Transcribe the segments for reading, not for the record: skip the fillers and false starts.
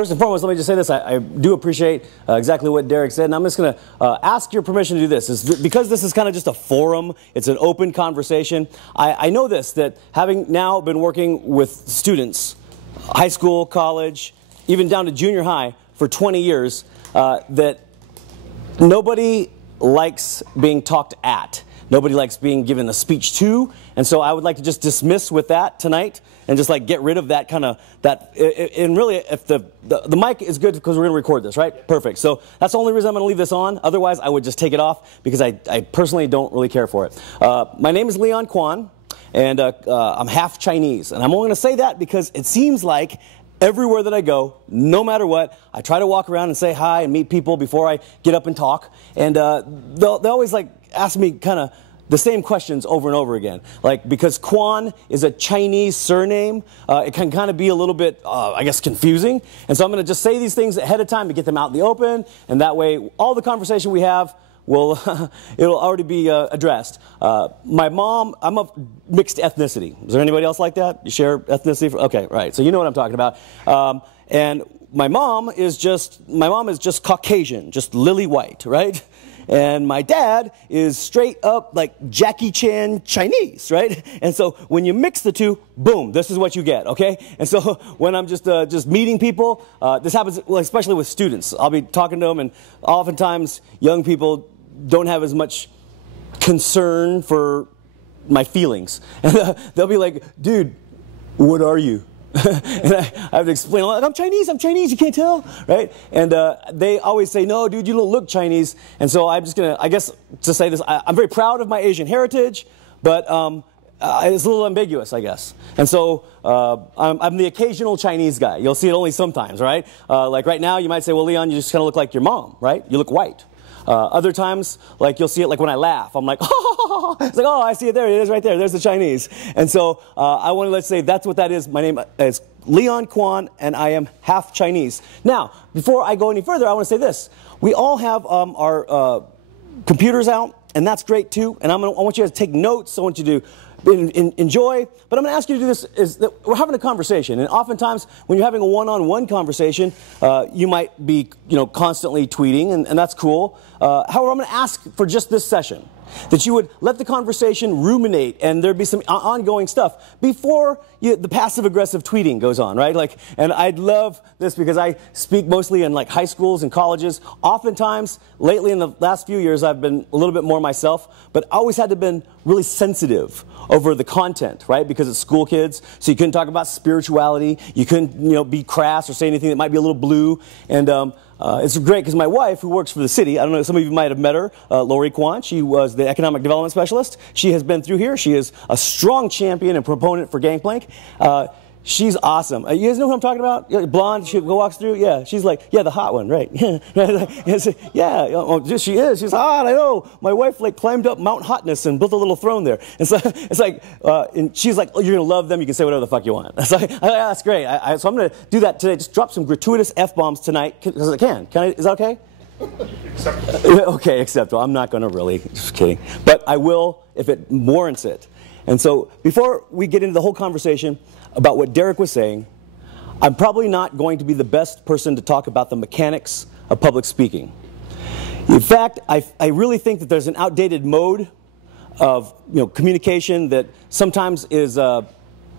First and foremost, let me just say this. I do appreciate exactly what Derek said, and I'm just going to ask your permission to do this. Because this is kind of just a forum, it's an open conversation, I know this, that having now been working with students, high school, college, even down to junior high for 20 years, that nobody likes being talked at. Nobody likes being given a speech to, and so I would like to just dismiss with that tonight and just like get rid of that kind of, and really if the mic is good because we're going to record this, right? Perfect. So that's the only reason I'm going to leave this on. Otherwise, I would just take it off because I personally don't really care for it. My name is Leon Quan, and I'm half Chinese, and I'm only going to say that because it seems like everywhere that I go, no matter what, I try to walk around and say hi and meet people before I get up and talk, and they'll always like ask me kind of the same questions over and over again. Like, because Quan is a Chinese surname, it can kind of be a little bit, I guess, confusing. And so I'm going to just say these things ahead of time to get them out in the open, and that way all the conversation we have will it'll already be addressed. My mom, I'm of mixed ethnicity. Is there anybody else like that? You share ethnicity? Okay, right. So you know what I'm talking about. And my mom is just Caucasian, just lily white, right? And my dad is straight up like Jackie Chan Chinese, right? And so when you mix the two, boom, this is what you get, okay? And so when I'm just meeting people, this happens, well, especially with students. I'll be talking to them, and oftentimes young people don't have as much concern for my feelings. And they'll be like, dude, what are you? And I have to explain, like, I'm Chinese, you can't tell, right? And they always say, no, dude, you don't look Chinese. And so I'm just going to, I guess, to say this, I'm very proud of my Asian heritage, but it's a little ambiguous, I guess. And so I'm the occasional Chinese guy. You'll see it only sometimes, right? Like right now, you might say, well, Leon, you just kind of look like your mom, right? You look white. Other times, like you'll see it like when I laugh, I'm like, oh, it's like, oh, I see it there, it is right there, there's the Chinese. And so I want to let's say that's what that is. My name is Leon Quan, and I am half Chinese. Now, before I go any further, I want to say this. We all have our computers out, and that's great too, and I want you guys to take notes, I want you to enjoy, but I'm going to ask you to do this, is that we're having a conversation, and oftentimes when you're having a one-on-one conversation, you might be, constantly tweeting, and that's cool. However, I'm going to ask for just this session that you would let the conversation ruminate, and there'd be some ongoing stuff before the passive-aggressive tweeting goes on, right? Like, and I'd love this because I speak mostly in like high schools and colleges. Oftentimes, lately in the last few years, I've been a little bit more myself, but I always had to been really sensitive over the content, right? Because it's school kids, so you couldn't talk about spirituality, you couldn't, be crass or say anything that might be a little blue, and it's great because my wife, who works for the city, I don't know, some of you might have met her, Lori Quan. She was the economic development specialist. She has been through here. She is a strong champion and proponent for Gangplank. She's awesome. You guys know who I'm talking about? Blonde, she walks through. Yeah, she's like, yeah, the hot one, right? Yeah, she is. She's hot. I know. My wife like climbed up Mount Hotness and built a little throne there. And so it's like, and she's like, oh, you're gonna love them. You can say whatever the fuck you want. So that's great. So I'm gonna do that today. Just drop some gratuitous f-bombs tonight because I can. Is that okay? Acceptable. Okay, acceptable. I'm not gonna really. Just kidding. But I will if it warrants it. And so before we get into the whole conversation about what Derek was saying, I'm probably not going to be the best person to talk about the mechanics of public speaking. In fact, I really think that there's an outdated mode of communication that sometimes is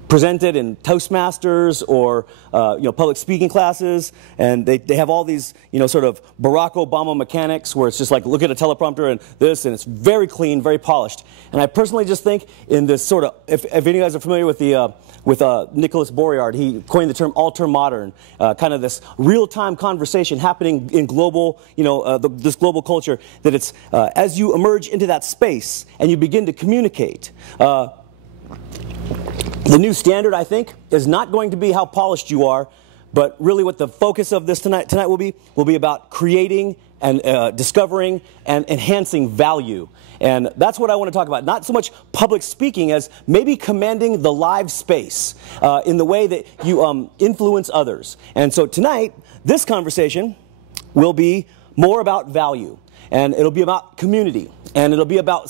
presented in Toastmasters or public speaking classes, and they have all these sort of Barack Obama mechanics where it's just like look at a teleprompter and this, and it's very clean, very polished. And I personally just think in this sort of, if any of you guys are familiar with the Nicholas Boryard, he coined the term ultra-modern, kind of this real-time conversation happening in global, this global culture, that it's as you emerge into that space and you begin to communicate. The new standard, I think, is not going to be how polished you are, but really what the focus of this tonight will be about creating and discovering and enhancing value. And that's what I want to talk about. Not so much public speaking as maybe commanding the live space in the way that you influence others. And so tonight, this conversation will be more about value. And it'll be about community. And it'll be about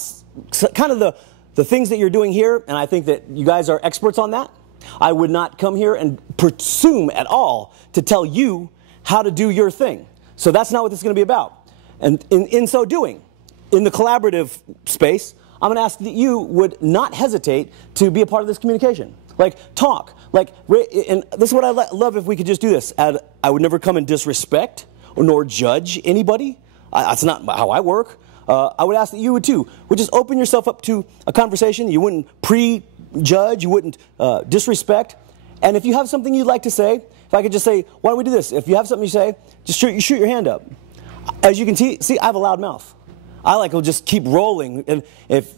kind of the things that you're doing here, and I think that you guys are experts on that. I would not come here and presume at all to tell you how to do your thing. So that's not what this is going to be about. And in so doing, in the collaborative space, I'm going to ask that you would not hesitate to be a part of this communication. Like, talk. Like, and this is what I'd love if we could just do this. I would never come and disrespect or nor judge anybody. That's not how I work. I would ask that you would too. Would just open yourself up to a conversation. You wouldn't prejudge. You wouldn't disrespect. And if you have something you'd like to say, if I could just say, why don't we do this? If you have something you say, just shoot your hand up. As you can see, I have a loud mouth. I like will just keep rolling. And if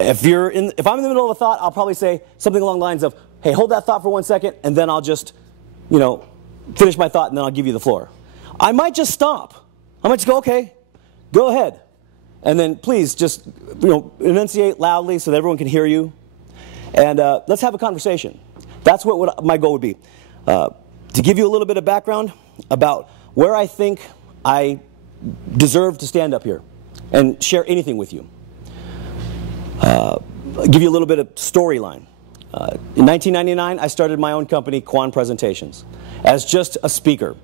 I'm in the middle of a thought, I'll probably say something along the lines of, hey, hold that thought for 1 second, and then I'll just, finish my thought, and then I'll give you the floor. I might just stop. I might just go, okay, go ahead. And then please just, enunciate loudly so that everyone can hear you. And let's have a conversation. That's what my goal would be. To give you a little bit of background about where I think I deserve to stand up here and share anything with you. I'll give you a little bit of storyline. In 1999, I started my own company, Quan Presentations, as just a speaker.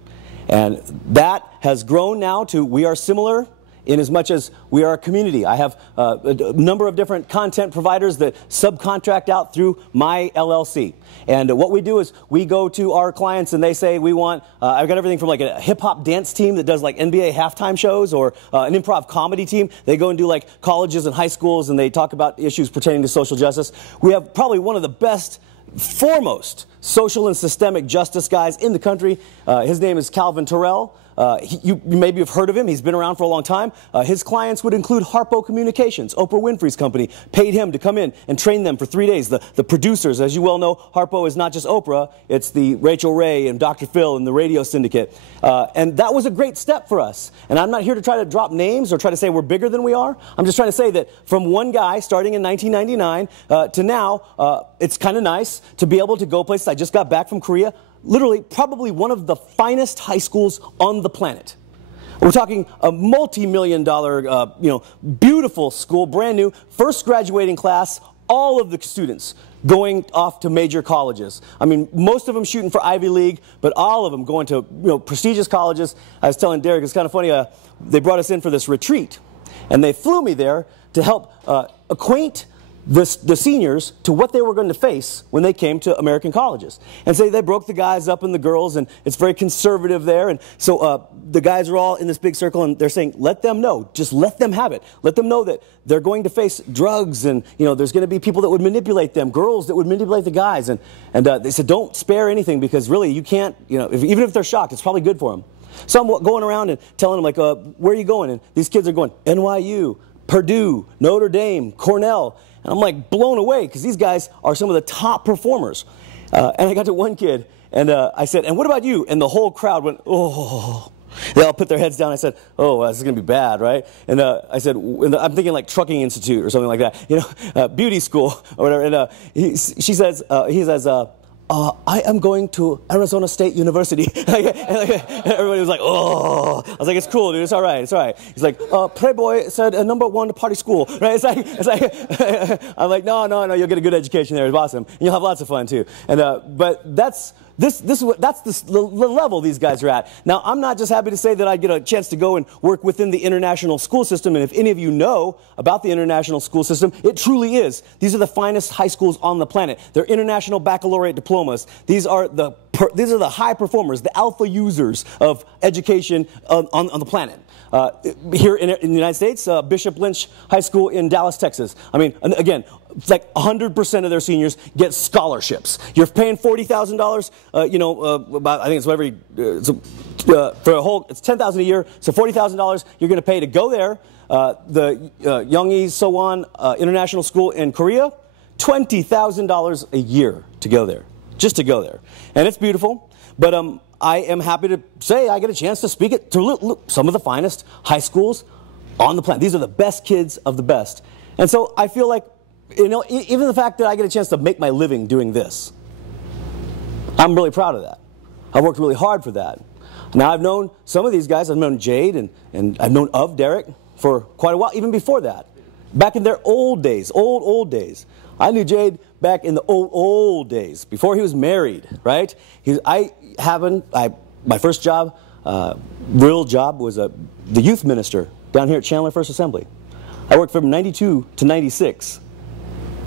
And that has grown now to we are similar in as much as we are a community. I have a number of different content providers that subcontract out through my LLC. And what we do is we go to our clients and they say we want, I've got everything from like a hip-hop dance team that does like NBA halftime shows, or an improv comedy team. They go and do like colleges and high schools and they talk about issues pertaining to social justice. We have probably one of the best, foremost social and systemic justice guys in the country. His name is Calvin Terrell. You maybe have heard of him. He's been around for a long time. His clients would include Harpo Communications. Oprah Winfrey's company paid him to come in and train them for 3 days. The producers, as you well know, Harpo is not just Oprah. It's the Rachel Ray and Dr. Phil and the radio syndicate. And that was a great step for us. And I'm not here to try to drop names or try to say we're bigger than we are. I'm just trying to say that from one guy starting in 1999 to now, it's kind of nice to be able to go places. I just got back from Korea. Literally, probably one of the finest high schools on the planet. We're talking a multi-million-dollar, beautiful school, brand new, first graduating class, all of the students going off to major colleges. I mean, most of them shooting for Ivy League, but all of them going to, prestigious colleges. I was telling Derek, it's kind of funny, they brought us in for this retreat, and they flew me there to help acquaint the seniors to what they were going to face when they came to American colleges. And so they broke the guys up and the girls, and it's very conservative there. And so the guys are all in this big circle, and they're saying, let them know. Just let them have it. Let them know that they're going to face drugs, and there's going to be people that would manipulate them, girls that would manipulate the guys. And they said, don't spare anything, because really you can't, even if they're shocked, it's probably good for them. So I'm going around and telling them, like, where are you going? And these kids are going, NYU, Purdue, Notre Dame, Cornell. And I'm like blown away because these guys are some of the top performers. And I got to one kid and I said, and what about you? And the whole crowd went, oh. They all put their heads down. I said, oh, this is going to be bad, right? And I said, I'm thinking like Trucking Institute or something like that, beauty school or whatever. And he says, I am going to Arizona State University. And everybody was like, oh. I was like, it's cool, dude. It's all right. It's all right. He's like, Playboy said #1 party school. Right? It's like I'm like, no. You'll get a good education there. It's awesome. And you'll have lots of fun, too. And but that's the level these guys are at. Now, I'm not just happy to say that I get a chance to go and work within the international school system. And if any of you know about the international school system, it truly is. These are the finest high schools on the planet. They're international baccalaureate diplomas. These are the high performers, the alpha users of education on the planet. Here in the United States, Bishop Lynch High School in Dallas, Texas. I mean, again, it's like 100% of their seniors get scholarships. You're paying $40,000, about, I think it's every, for a whole, it's $10,000 a year, so $40,000 you're going to pay to go there. The Youngi Sowon International School in Korea, $20,000 a year to go there, just to go there. And it's beautiful, but I am happy to say I get a chance to speak at some of the finest high schools on the planet. These are the best kids of the best. And so I feel like, even the fact that I get a chance to make my living doing this, I'm really proud of that. I worked really hard for that. Now, I've known some of these guys. I've known Jade and I've known of Derek for quite a while, even before that. Back in their old days, old days. I knew Jade back in the old days, before he was married, right? My first job real job was the youth minister down here at Chandler First Assembly. I worked from 92 to 96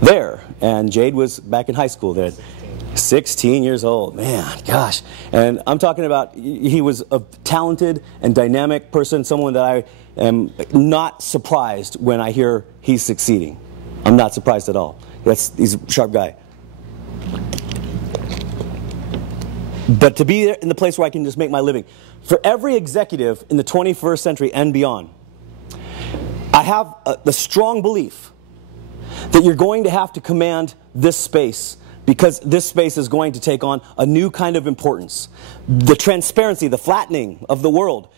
there, and Jade was back in high school then. 16 years old, man, gosh. And I'm talking about, he was a talented and dynamic person, someone that I am not surprised when I hear he's succeeding. I'm not surprised at all. He's a sharp guy. But to be in the place where I can just make my living. For every executive in the 21st century and beyond, I have the strong belief that you're going to have to command this space, because this space is going to take on a new kind of importance. The transparency, the flattening of the world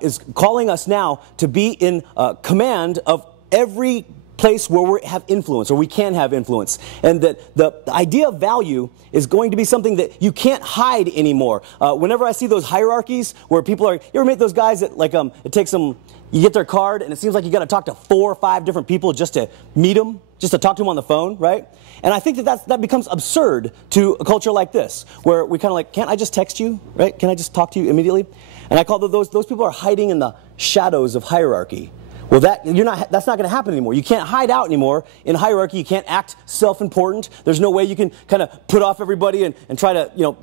is calling us now to be in command of every place where we have influence, or we can have influence. And that the idea of value is going to be something that you can't hide anymore. Whenever I see those hierarchies where people are, you ever meet those guys that like, it takes them, you get their card and it seems like you got to talk to 4 or 5 different people just to meet them, just to talk to them on the phone, right? And I think that becomes absurd to a culture like this, where we kind of like, can't I just text you, right? Can I just talk to you immediately? And I call those people are hiding in the shadows of hierarchy. Well, that's not going to happen anymore. You can't hide out anymore in hierarchy. You can't act self-important. There's no way you can kind of put off everybody and try to,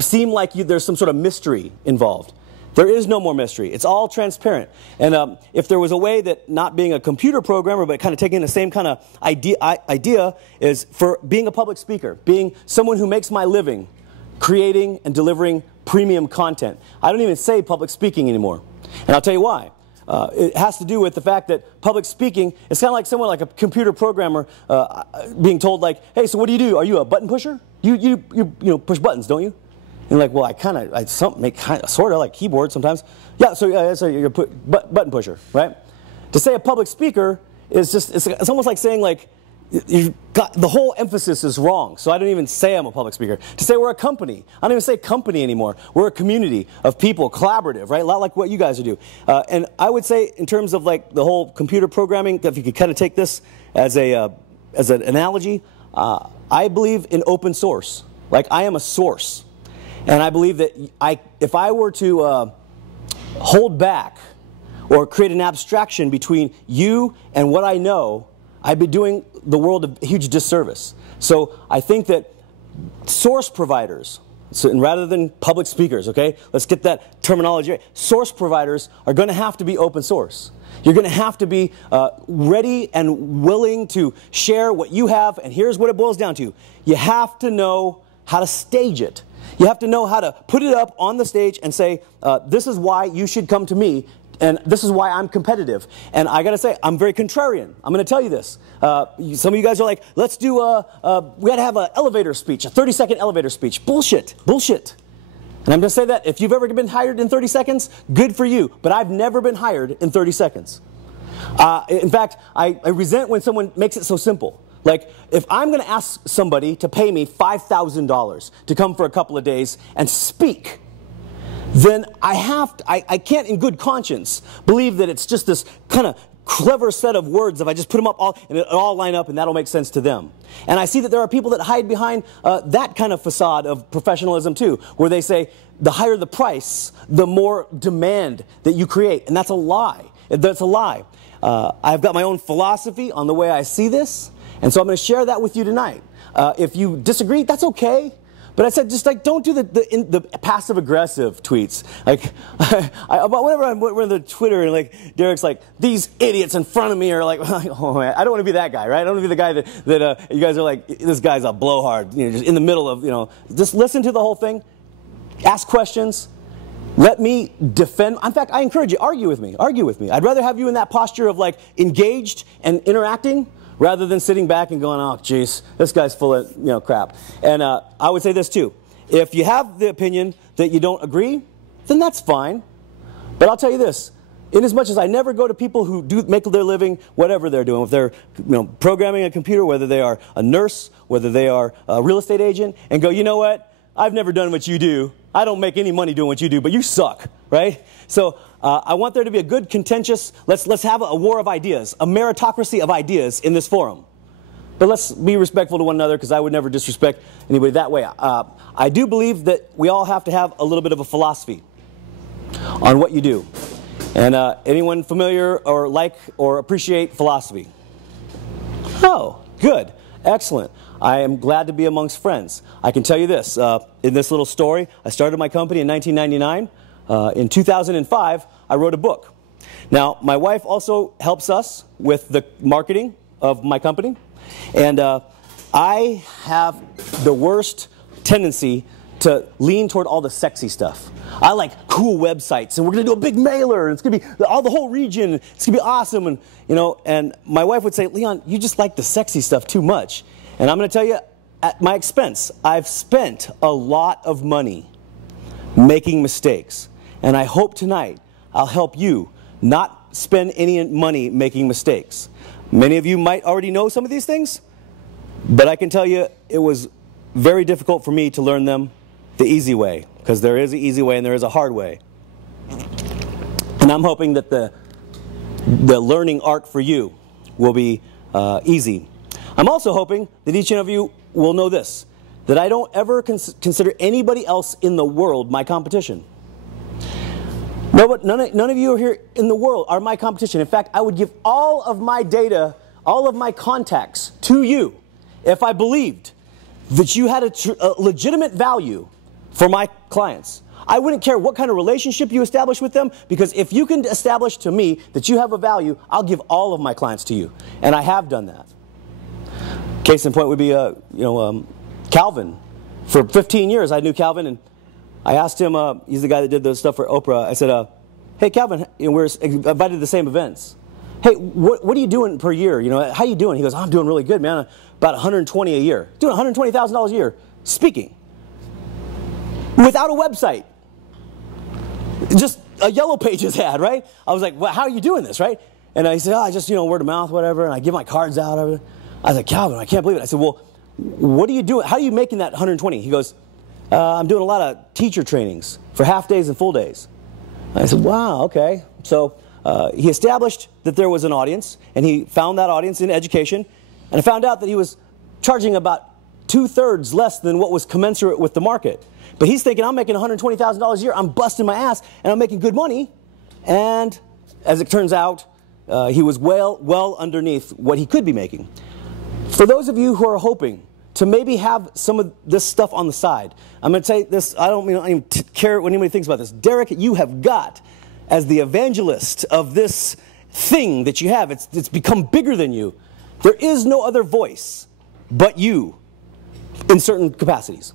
seem like there's some sort of mystery involved. There is no more mystery. It's all transparent. And if there was a way that, not being a computer programmer, but kind of taking the same kind of idea is for being a public speaker, being someone who makes my living creating and delivering premium content. I don't even say public speaking anymore. And I'll tell you why. It has to do with the fact that public speaking is kind of like someone like a computer programmer being told, like, hey, so what do? Are you a button pusher? You push buttons, don't you? And like, well, I sort of like keyboard sometimes. Yeah, so you're a button pusher, right? To say a public speaker is just, it's almost like saying, like, the whole emphasis is wrong. So I don't even say I'm a public speaker. To say we're a company, I don't even say company anymore. We're a community of people, collaborative, right? A lot like what you guys do. And I would say, in terms of like the whole computer programming, if you could kind of take this as an analogy, I believe in open source. Like, I am a source. And I believe that if I were to hold back or create an abstraction between you and what I know, I'd be doing the world a huge disservice. So I think that source providers, and rather than public speakers, okay, let's get that terminology right. Source providers are going to have to be open source. You're going to have to be ready and willing to share what you have, and here's what it boils down to. You have to know how to stage it. You have to know how to put it up on the stage and say, this is why you should come to me, and this is why I'm competitive. And I got to say, I'm very contrarian. I'm going to tell you this. Some of you guys are like, let's do we got to have an elevator speech, a 30-second elevator speech. Bullshit. Bullshit. And I'm going to say that if you've ever been hired in 30 seconds, good for you. But I've never been hired in 30 seconds. In fact, I resent when someone makes it so simple. Like, if I'm going to ask somebody to pay me $5,000 to come for a couple of days and speak, then I can't in good conscience believe that it's just this kind of clever set of words if I just put them up all and it all line up and that'll make sense to them. And I see that there are people that hide behind that kind of facade of professionalism too, where they say the higher the price, the more demand that you create. And that's a lie. That's a lie. I've got my own philosophy on the way I see this, and so I'm going to share that with you tonight. If you disagree, that's okay. But I said, just like, don't do the passive-aggressive tweets. Like, whenever I'm on the Twitter and like Derek's like, these idiots in front of me are like, oh man, I don't want to be that guy, right? I don't want to be the guy that you guys are like, this guy's a blowhard, just in the middle of, just listen to the whole thing, ask questions, let me defend. In fact, I encourage you, argue with me. I'd rather have you in that posture of like engaged and interacting, rather than sitting back and going, oh, geez, this guy's full of crap. And I would say this too. If you have the opinion that you don't agree, then that's fine. But I'll tell you this. Inasmuch as I never go to people who do make their living, whatever they're doing, if they're programming a computer, whether they are a nurse, whether they are a real estate agent, and go, you know what? I've never done what you do. I don't make any money doing what you do, but you suck, right? So I want there to be a good, contentious, let's have a war of ideas, a meritocracy of ideas in this forum. But let's be respectful to one another, because I would never disrespect anybody that way. I do believe that we all have to have a little bit of a philosophy. on what you do. And anyone familiar or like or appreciate philosophy? Oh, good. Excellent. I am glad to be amongst friends. I can tell you this, in this little story, I started my company in 1999. In 2005, I wrote a book. Now, my wife also helps us with the marketing of my company. And I have the worst tendency to lean toward all the sexy stuff. I like cool websites, and we're going to do a big mailer, and it's going to be the whole region. It's going to be awesome, and and my wife would say, "Leon, you just like the sexy stuff too much." And I'm going to tell you, at my expense, I've spent a lot of money making mistakes, and I hope tonight I'll help you not spend any money making mistakes. Many of you might already know some of these things, but I can tell you it was very difficult for me to learn them the easy way, because there is an easy way and there is a hard way. And I'm hoping that the learning arc for you will be easy. I'm also hoping that each one of you will know this, that I don't ever consider anybody else in the world my competition. No, but none of you are here in the world are my competition. In fact, I would give all of my data, all of my contacts to you if I believed that you had a legitimate value for my clients. I wouldn't care what kind of relationship you establish with them, because if you can establish to me that you have a value, I'll give all of my clients to you. And I have done that. Case in point would be, Calvin. For 15 years, I knew Calvin, and I asked him, he's the guy that did the stuff for Oprah. I said, hey, Calvin, we're invited to the same events. Hey, what are you doing per year? How you doing? He goes, I'm doing really good, man. About $120 a year. Doing $120,000 a year speaking. Without a website. Just a Yellow Pages ad, right? I was like, well, how are you doing this, right? And he said, I just, word of mouth, whatever, and I give my cards out. I was like, Calvin, I can't believe it. I said, well, what are you doing? How are you making that 120? He goes, I'm doing a lot of teacher trainings for half days and full days. I said, wow, okay. So he established that there was an audience, and he found that audience in education, and I found out that he was charging about 2/3 less than what was commensurate with the market. But he's thinking, I'm making $120,000 a year, I'm busting my ass, and I'm making good money. And as it turns out, he was well underneath what he could be making. For those of you who are hoping to maybe have some of this stuff on the side, I'm going to say this, I don't even care what anybody thinks about this. Derek, you have got, as the evangelist of this thing that you have, it's become bigger than you. There is no other voice but you in certain capacities.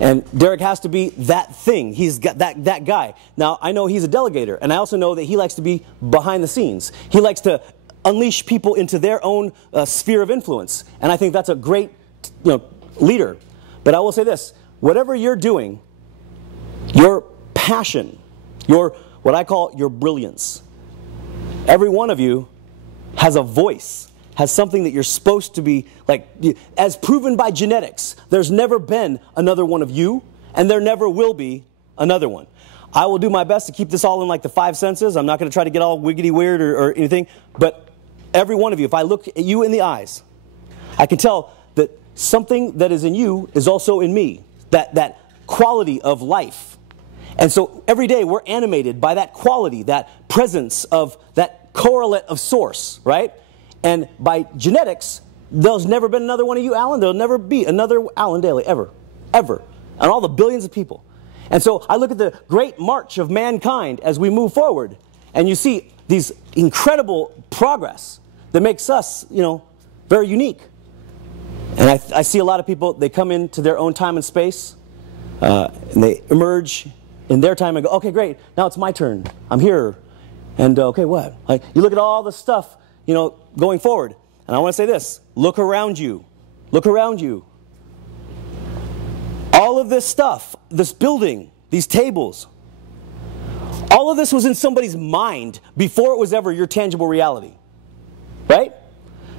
And Derek has to be that thing. He's got that guy. Now, I know he's a delegator, and I also know that he likes to be behind the scenes. He likes to unleash people into their own sphere of influence. And I think that's a great leader. But I will say this, whatever you're doing, your passion, what I call your brilliance, every one of you has a voice, has something that you're supposed to be, like, as proven by genetics. There's never been another one of you, and there never will be another one. I will do my best to keep this all in like the 5 senses. I'm not going to try to get all wiggity weird or anything, but every one of you, if I look at you in the eyes, I can tell that something that is in you is also in me, that quality of life. And so every day we're animated by that quality, that presence of that correlate of source, right? And by genetics, there's never been another one of you, Alan. There'll never be another Alan Daly, ever. Ever. And all the billions of people. And so I look at the great march of mankind as we move forward, and you see these incredible progress that makes us, very unique. And I see a lot of people, they come into their own time and space, and they emerge in their time and go, okay, great, now it's my turn. I'm here. And okay, what? Like, you look at all the stuff, going forward. And I want to say this, look around you. Look around you. All of this stuff, this building, these tables, all of this was in somebody's mind before it was ever your tangible reality. Right?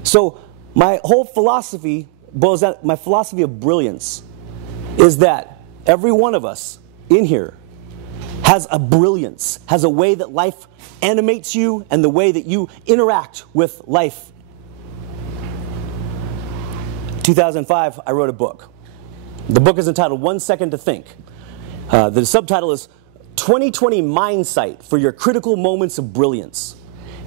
So my whole philosophy boils down, my philosophy of brilliance is that every one of us in here has a brilliance, has a way that life animates you and the way that you interact with life. 2005, I wrote a book. The book is entitled 1 Second to Think. The subtitle is 2020 Mindsight for your critical moments of brilliance.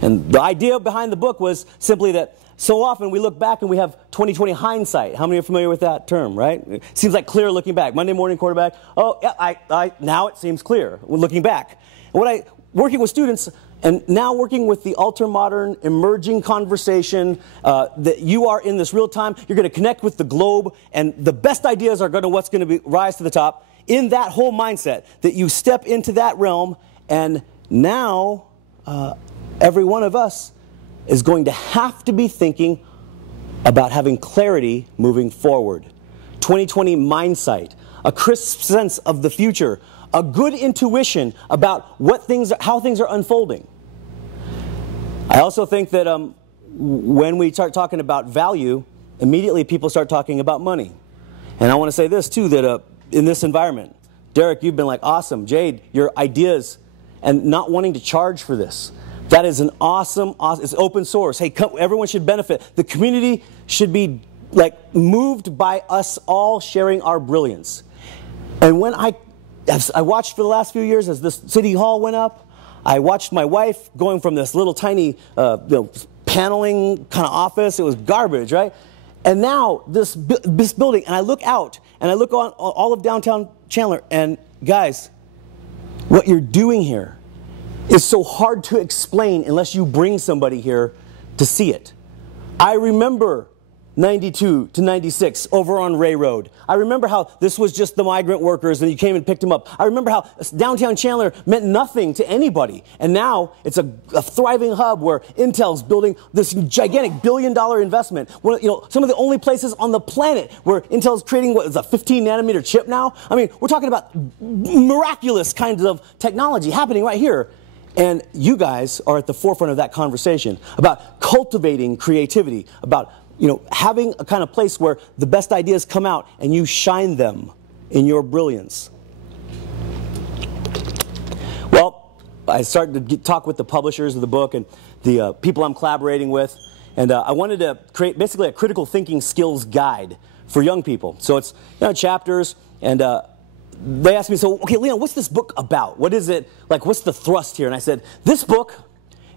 And the idea behind the book was simply that so often we look back and we have 2020 hindsight. How many are familiar with that term, right? It seems like clear looking back. Monday morning quarterback. Oh, yeah, now it seems clear looking back. And working with students and now working with the ultra-modern emerging conversation that you are in this real time, you're going to connect with the globe, and the best ideas are what's going to rise to the top. In that whole mindset, that you step into that realm, and now every one of us is going to have to be thinking about having clarity moving forward. 2020 Mindsight, a crisp sense of the future, a good intuition about how things are unfolding. I also think that when we start talking about value, immediately people start talking about money. And I want to say this too, that in this environment, Derek, you've been like awesome. Jade, your ideas and not wanting to charge for this. That is an awesome, it's open source. Hey, everyone should benefit. The community should be like moved by us all sharing our brilliance. And when I watched for the last few years as this city hall went up, I watched my wife going from this little tiny paneling kind of office. It was garbage, right? And now this building, and I look out, and I look on all of downtown Chandler, and guys, what you're doing here is so hard to explain unless you bring somebody here to see it. I remember 92 to 96 over on Ray Road. I remember how this was just the migrant workers and you came and picked them up. I remember how downtown Chandler meant nothing to anybody. And now it's a thriving hub where Intel's building this gigantic billion-dollar investment. Some of the only places on the planet where Intel's creating what is a 15-nanometer chip now. I mean, we're talking about miraculous kinds of technology happening right here. And you guys are at the forefront of that conversation about cultivating creativity, about having a kind of place where the best ideas come out and you shine them in your brilliance. Well, I started to talk with the publishers of the book and the people I'm collaborating with, and I wanted to create basically a critical thinking skills guide for young people. So it's chapters, and they asked me, so, okay, Leon, what's this book about? What is it, like, what's the thrust here? And I said, this book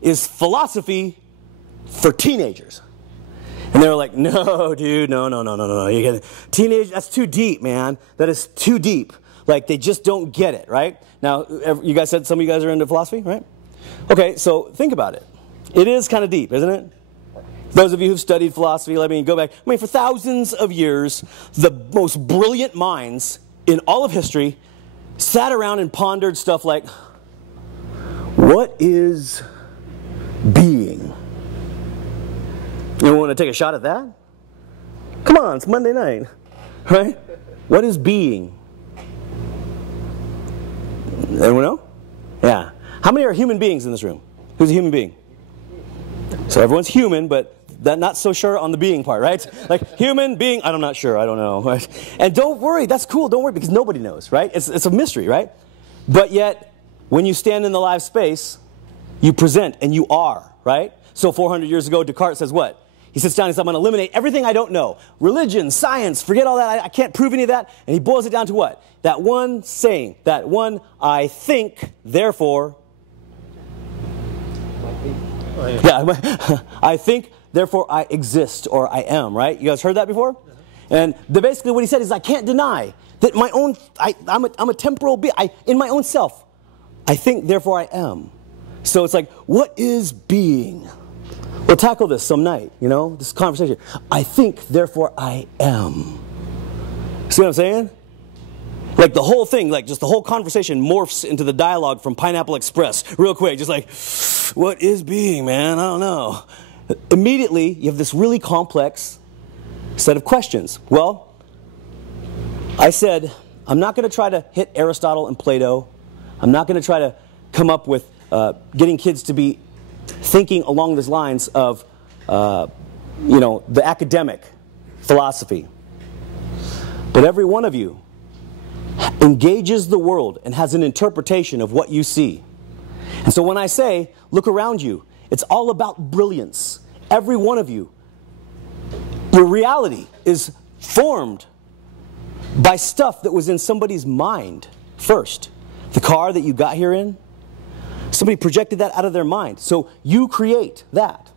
is philosophy for teenagers. And they were like, no, dude, no. Teenage, that's too deep, man. That is too deep. Like, they just don't get it, right? Now, you guys said some of you guys are into philosophy, right? Okay, so think about it. It is kind of deep, isn't it? Those of you who've studied philosophy, let me go back. I mean, for thousands of years, the most brilliant minds in all of history sat around and pondered stuff like, what is being? You want to take a shot at that? Come on, it's Monday night, right? What is being? Anyone know? Yeah. How many are human beings in this room? Who's a human being? So everyone's human, but not so sure on the being part, right? Like human being, I'm not sure, I don't know. Right? And don't worry, that's cool, don't worry, because nobody knows, right? It's a mystery, right? But yet, when you stand in the live space, you present and you are, right? So 400 years ago, Descartes says what? He sits down and says, I'm going to eliminate everything I don't know. Religion, science, forget all that. I can't prove any of that. And he boils it down to what? That one saying, that one, I think, therefore. Yeah, I think, therefore I exist, or I am, right? You guys heard that before? And basically what he said is, I can't deny that my own, I'm a temporal being. In my own self, I think, therefore I am. So it's like, what is being? We'll tackle this some night, this conversation. I think, therefore I am. See what I'm saying? Like the whole thing, like just the whole conversation morphs into the dialogue from Pineapple Express real quick. Just like, what is being, man? I don't know. Immediately, you have this really complex set of questions. Well, I said, I'm not going to try to hit Aristotle and Plato. I'm not going to try to come up with getting kids to be thinking along these lines of, the academic philosophy. But every one of you engages the world and has an interpretation of what you see. And so when I say, look around you, it's all about brilliance. Every one of you, your reality is formed by stuff that was in somebody's mind first. The car that you got here in, somebody projected that out of their mind. So you create that.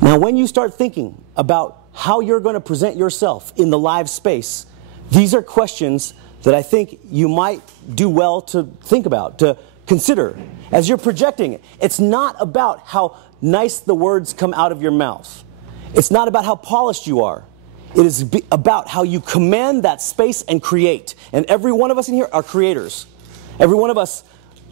Now, when you start thinking about how you're going to present yourself in the live space, these are questions that I think you might do well to think about, to consider as you're projecting it. It's not about how nice the words come out of your mouth. It's not about how polished you are. It is about how you command that space and create. And every one of us in here are creators. Every one of us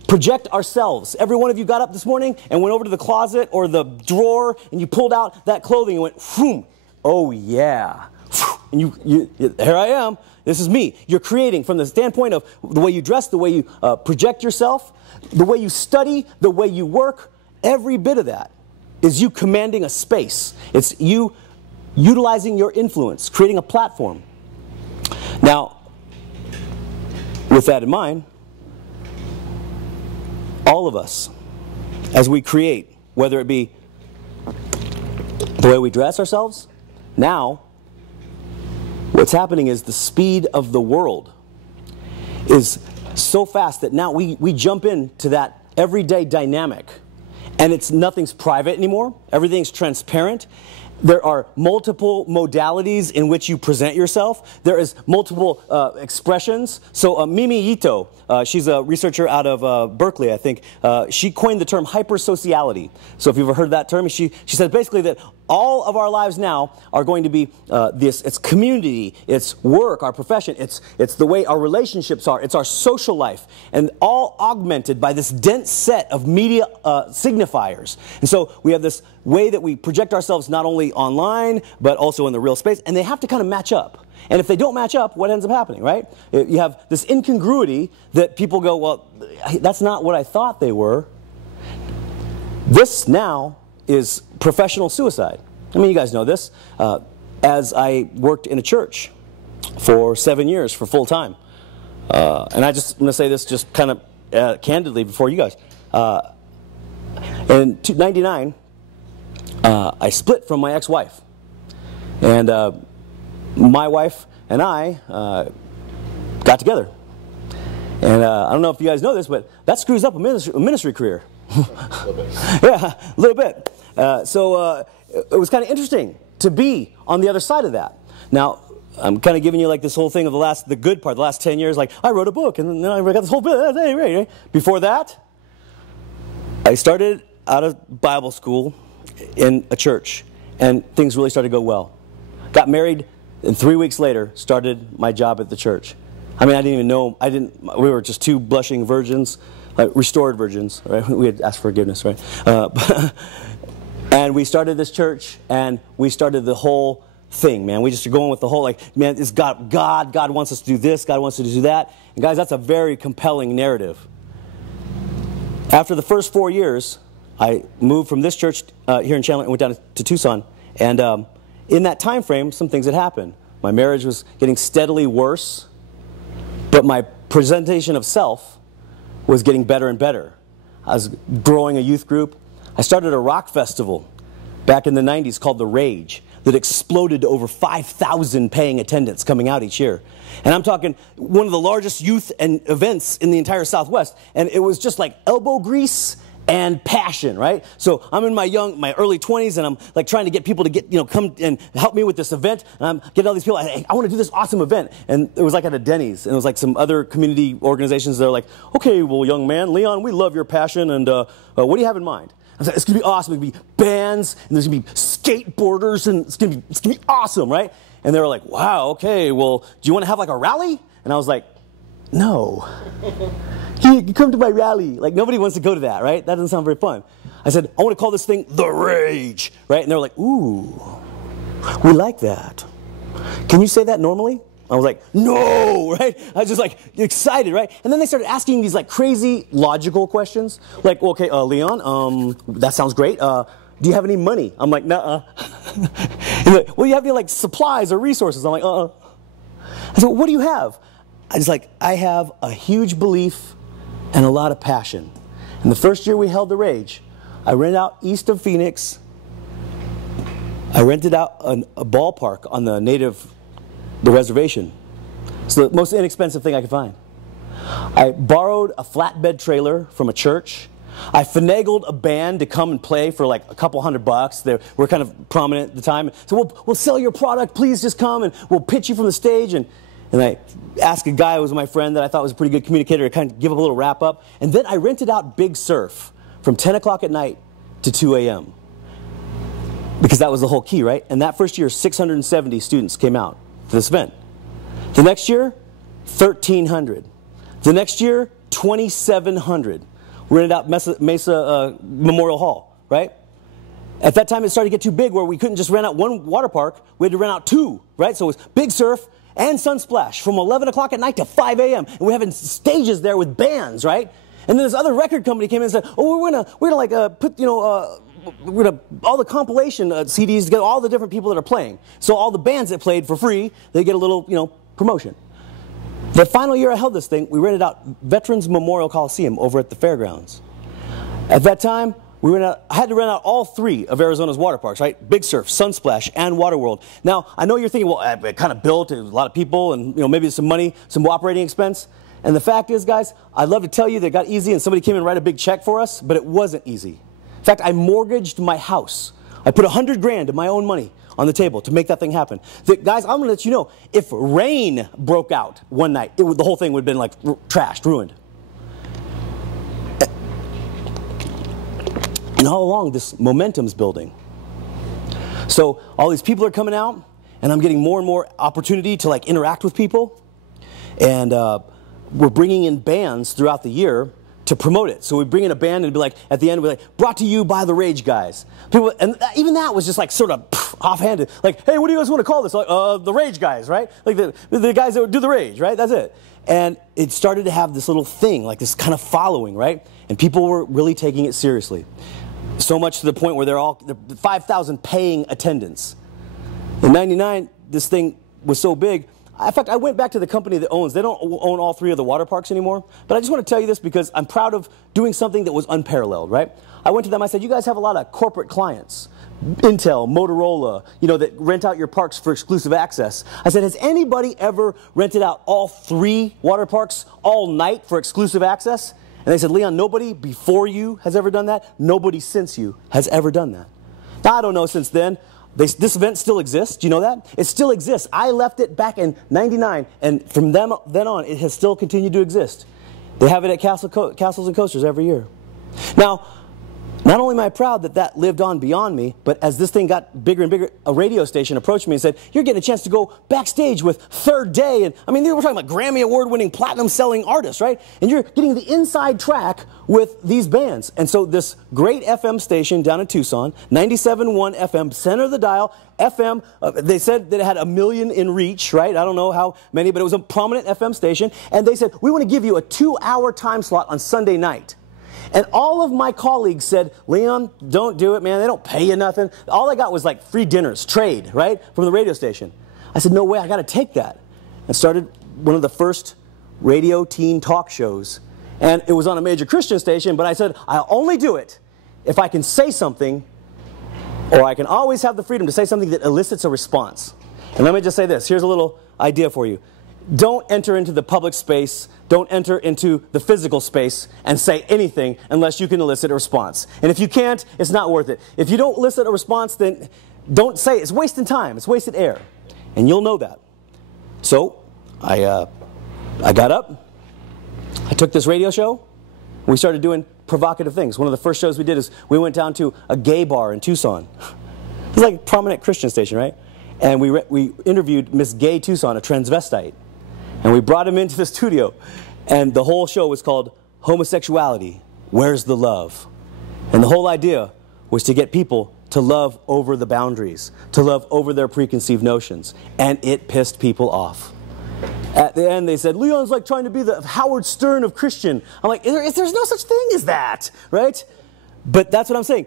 project ourselves. Every one of you got up this morning and went over to the closet or the drawer and you pulled out that clothing and went, whoom, oh yeah. And you, here I am. This is me. You're creating from the standpoint of the way you dress, the way you project yourself, the way you study, the way you work. Every bit of that is you commanding a space. It's you utilizing your influence, creating a platform. Now, with that in mind, all of us, as we create, whether it be the way we dress ourselves, now, what's happening is the speed of the world is so fast that now we jump into that everyday dynamic. And nothing's private anymore. Everything's transparent. There are multiple modalities in which you present yourself. There is multiple expressions. So Mimi Ito, she's a researcher out of Berkeley, I think. She coined the term hypersociality. So if you've ever heard that term, she said basically that all of our lives now are going to be it's community, it's work, our profession, it's the way our relationships are, it's our social life, and all augmented by this dense set of media signifiers. And so we have this way that we project ourselves not only online, but also in the real space, and they have to kind of match up. And if they don't match up, what ends up happening, right? You have this incongruity that people go, well, that's not what I thought they were. This now is professional suicide. I mean, you guys know this. As I worked in a church for 7 years for full time, and I'm going to say this just kind of candidly before you guys. In 1999, I split from my ex-wife, and my wife and I got together. And I don't know if you guys know this, but that screws up a ministry career. Yeah, a little bit. So it was kind of interesting to be on the other side of that. Now, I'm kind of giving you like this whole thing of the good part, the last 10 years, like I wrote a book and then I got this whole bit. Before that, I started out of Bible school in a church and things really started to go well. Got married and 3 weeks later started my job at the church. I mean, I didn't even know, we were just two blushing virgins. Like restored virgins, right? We had asked forgiveness, right? And we started this church, and we started the whole thing, man. We just are going with the whole, like, man, it's God wants us to do this, God wants us to do that. And guys, that's a very compelling narrative. After the first 4 years, I moved from this church here in Chandler and went down to Tucson. And in that time frame, some things had happened. My marriage was getting steadily worse, but my presentation of self was getting better and better. I was growing a youth group. I started a rock festival back in the 90s called The Rage that exploded to over 5,000 paying attendants coming out each year. And I'm talking one of the largest youth and events in the entire Southwest. And it was just like elbow grease and passion, right? So I'm in my early 20s, and I'm like trying to get people to come and help me with this event. And I'm getting all these people, I want to do this awesome event. And it was like at a Denny's, and it was like some other community organizations that are like, okay, well, young man, Leon, we love your passion, and what do you have in mind? I said, it's going to be awesome. It's going to be bands, and there's going to be skateboarders, and it's going to be awesome, right? And they were like, wow, okay, well, do you want to have like a rally? And I was like, no. You come to my rally. Like, nobody wants to go to that, right? That doesn't sound very fun. I said, I want to call this thing The Rage, right? And they were like, ooh, we like that. Can you say that normally? I was like, no, right? I was just like excited, right? And then they started asking these like crazy logical questions. Like, well, okay, Leon, that sounds great. Do you have any money? I'm like, nuh-uh. Like, well, you have any like supplies or resources? I'm like, I said, well, what do you have? I have a huge belief and a lot of passion. And the first year we held The Rage, I rented out east of Phoenix. I rented out a ballpark on the reservation. It's the most inexpensive thing I could find. I borrowed a flatbed trailer from a church. I finagled a band to come and play for like a couple $100. They were kind of prominent at the time. So we'll sell your product, please just come, and we'll pitch you from the stage. And I asked a guy who was my friend that I thought was a pretty good communicator to kind of give a little wrap up. And then I rented out Big Surf from 10 o'clock at night to 2 a.m. because that was the whole key, right? And that first year, 670 students came out to this event. The next year, 1,300. The next year, 2,700. We rented out Mesa Memorial Hall, right? At that time, it started to get too big where we couldn't just rent out one water park. We had to rent out two, right? So it was Big Surf and Sunsplash from 11 o'clock at night to 5 a.m. And we're having stages there with bands, right? And then this other record company came in and said, oh, we're gonna like put, we're gonna all the compilation CDs together, all the different people that are playing. So all the bands that played for free, they get a little, promotion. The final year I held this thing, we rented out Veterans Memorial Coliseum over at the fairgrounds. At that time, I had to rent out all three of Arizona's water parks, right? Big Surf, Sunsplash, and Waterworld. Now, I know you're thinking, well, it kind of built, a lot of people, and maybe some money, some operating expense. And the fact is, guys, I'd love to tell you that it got easy and somebody came and write a big check for us, but it wasn't easy. In fact, I mortgaged my house. I put $100,000 of my own money on the table to make that thing happen. Guys, I'm going to let you know, if rain broke out one night, the whole thing would have been like trashed, ruined. And all along, this momentum's building. So all these people are coming out, and I'm getting more and more opportunity to like interact with people. And we're bringing in bands throughout the year to promote it. So we bring in a band and be like, at the end, we're like, brought to you by the Rage Guys. People, and even that was just like sort of offhanded. Like, hey, what do you guys want to call this? Like, the Rage Guys, right? Like the guys that would do the Rage, right? That's it. And it started to have this little thing, like this kind of following, right? And people were really taking it seriously. So much to the point where they're 5,000 paying attendance. In '99, this thing was so big. In fact, I went back to the company that owns, they don't own all three of the water parks anymore, but I just want to tell you this because I'm proud of doing something that was unparalleled, right? I went to them, I said, you guys have a lot of corporate clients, Intel, Motorola, that rent out your parks for exclusive access. I said, has anybody ever rented out all three water parks all night for exclusive access? And they said, Leon, nobody before you has ever done that. Nobody since you has ever done that. Now, I don't know since then. This event still exists. Do you know that? It still exists. I left it back in '99, and from then on, it has still continued to exist. They have it at Castles and Coasters every year. Now, not only am I proud that that lived on beyond me, but as this thing got bigger and bigger, a radio station approached me and said, you're getting a chance to go backstage with Third Day. And I mean, they were talking about Grammy Award-winning, platinum-selling artists, right? And you're getting the inside track with these bands. And so this great FM station down in Tucson, 97.1 FM, center of the dial, FM, they said that it had 1 million in reach, right? I don't know how many, but it was a prominent FM station. And they said, we want to give you a 2-hour time slot on Sunday night. And all of my colleagues said, Leon, don't do it, man. They don't pay you nothing. All I got was like free dinners, trade, right, from the radio station. I said, no way, I got to take that. And started one of the first radio teen talk shows. And it was on a major Christian station, but I said, I'll only do it if I can say something, or I can always have the freedom to say something that elicits a response. And let me just say this. Here's a little idea for you. Don't enter into the public space, don't enter into the physical space and say anything unless you can elicit a response. And if you can't, it's not worth it. If you don't elicit a response, then don't say it. It's wasting time. It's wasted air. And you'll know that. So I got up. I took this radio show. We started doing provocative things. One of the first shows we did is we went down to a gay bar in Tucson. It was like a prominent Christian station, right? And we interviewed Miss Gay Tucson, a transvestite. And we brought him into the studio, and the whole show was called Homosexuality, Where's the Love? And the whole idea was to get people to love over the boundaries, to love over their preconceived notions, and it pissed people off. At the end, they said, Leon's like trying to be the Howard Stern of Christian. I'm like, there's no such thing as that, right? But that's what I'm saying.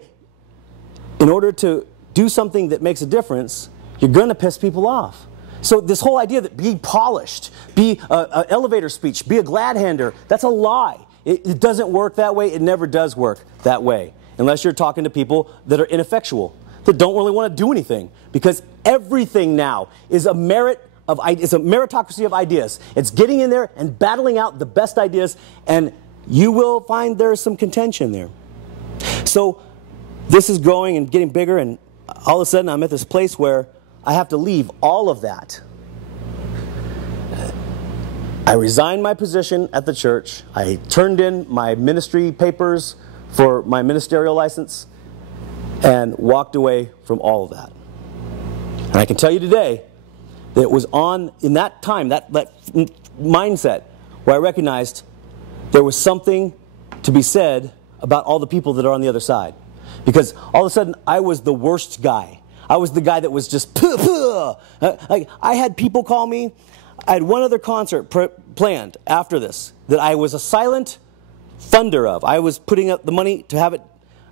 In order to do something that makes a difference, you're going to piss people off. So this whole idea that be polished, be an elevator speech, be a glad-hander, that's a lie. It doesn't work that way. It never does work that way. Unless you're talking to people that are ineffectual, that don't really want to do anything. Because everything now is a merit of ideas. It's a meritocracy of ideas. It's getting in there and battling out the best ideas, and you will find there's some contention there. So this is growing and getting bigger, and all of a sudden I'm at this place where I have to leave all of that. I resigned my position at the church. I turned in my ministry papers for my ministerial license and walked away from all of that. And I can tell you today that it was in that time, that mindset, where I recognized there was something to be said about all the people that are on the other side. Because all of a sudden, I was the worst guy. I was the guy that was just, puh, puh. Like, I had people call me. I had one other concert planned after this that I was a silent funder of. I was putting up the money to have it.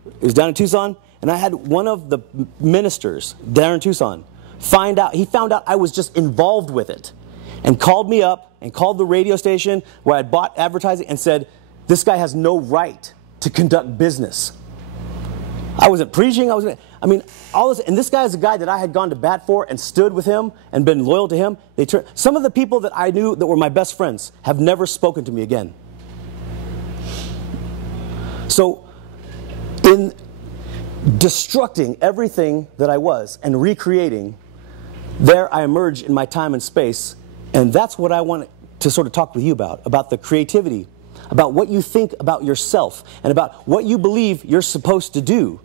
It was down in Tucson, and I had one of the ministers down in Tucson he found out I was just involved with it, and called me up and called the radio station where I'd bought advertising and said, this guy has no right to conduct business. I wasn't preaching. All this, and this guy is a guy that I had gone to bat for and stood with him and been loyal to him. Some of the people that I knew that were my best friends have never spoken to me again. So, in destructing everything that I was and recreating, there I emerge in my time and space, and that's what I want to sort of talk with you about the creativity, about what you think about yourself, and about what you believe you're supposed to do.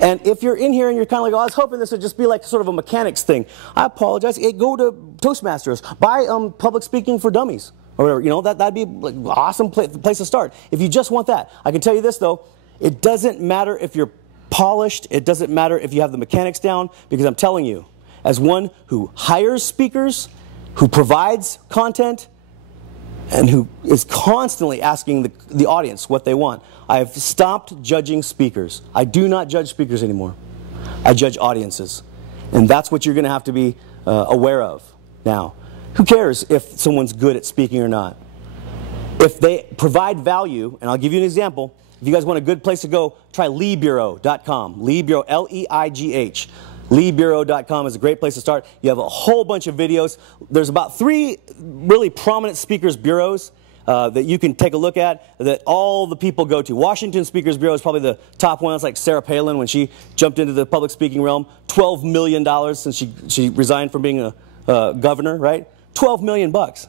And if you're in here and you're kind of like, oh, I was hoping this would just be like sort of a mechanics thing, I apologize. Go to Toastmasters, buy Public Speaking for Dummies, or whatever. That'd be like an awesome place to start. If you just want that, I can tell you this though, it doesn't matter if you're polished. It doesn't matter if you have the mechanics down, because I'm telling you, as one who hires speakers, who provides content, and who is constantly asking the audience what they want, I have stopped judging speakers. I do not judge speakers anymore. I judge audiences. And that's what you're going to have to be aware of now. Who cares if someone's good at speaking or not? If they provide value, and I'll give you an example. If you guys want a good place to go, try leebureau.com. Lee Bureau, L-E-I-G-H. leebureau.com is a great place to start. You have a whole bunch of videos. There's about 3 really prominent speakers bureaus that you can take a look at that all the people go to. Washington Speakers Bureau is probably the top one. It's like Sarah Palin when she jumped into the public speaking realm. $12 million since she resigned from being a governor, right? $12 million bucks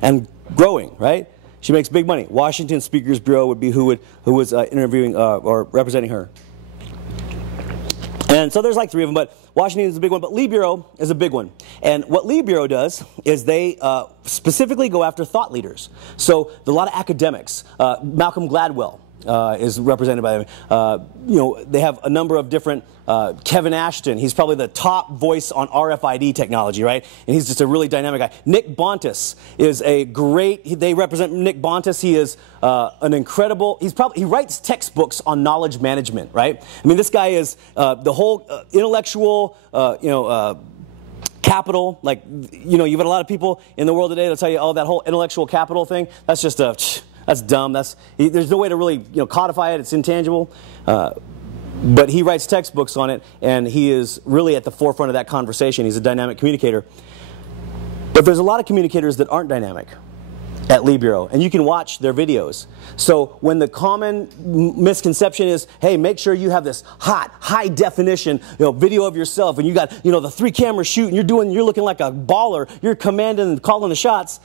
and growing, right? She makes big money. Washington Speakers Bureau would be who was interviewing or representing her. And so there's like 3 of them, but Washington is a big one, but Lee Bureau is a big one. And what Lee Bureau does is they specifically go after thought leaders. So a lot of academics. Malcolm Gladwell is represented by them. They have a number of different, Kevin Ashton, he's probably the top voice on RFID technology, right? And he's just a really dynamic guy. Nick Bontis is they represent Nick Bontis. He is an incredible, he writes textbooks on knowledge management, right? I mean, this guy is the whole intellectual, capital, like, you've got a lot of people in the world today that'll tell you, oh, that whole intellectual capital thing, that's just that's dumb. There's no way to really codify it. It's intangible. But he writes textbooks on it, and he is really at the forefront of that conversation. He's a dynamic communicator. But there's a lot of communicators that aren't dynamic at Lee Bureau, and you can watch their videos. So when the common misconception is, hey, make sure you have this high definition, video of yourself, and you got, the 3 cameras shooting, you're looking like a baller, you're commanding and calling the shots.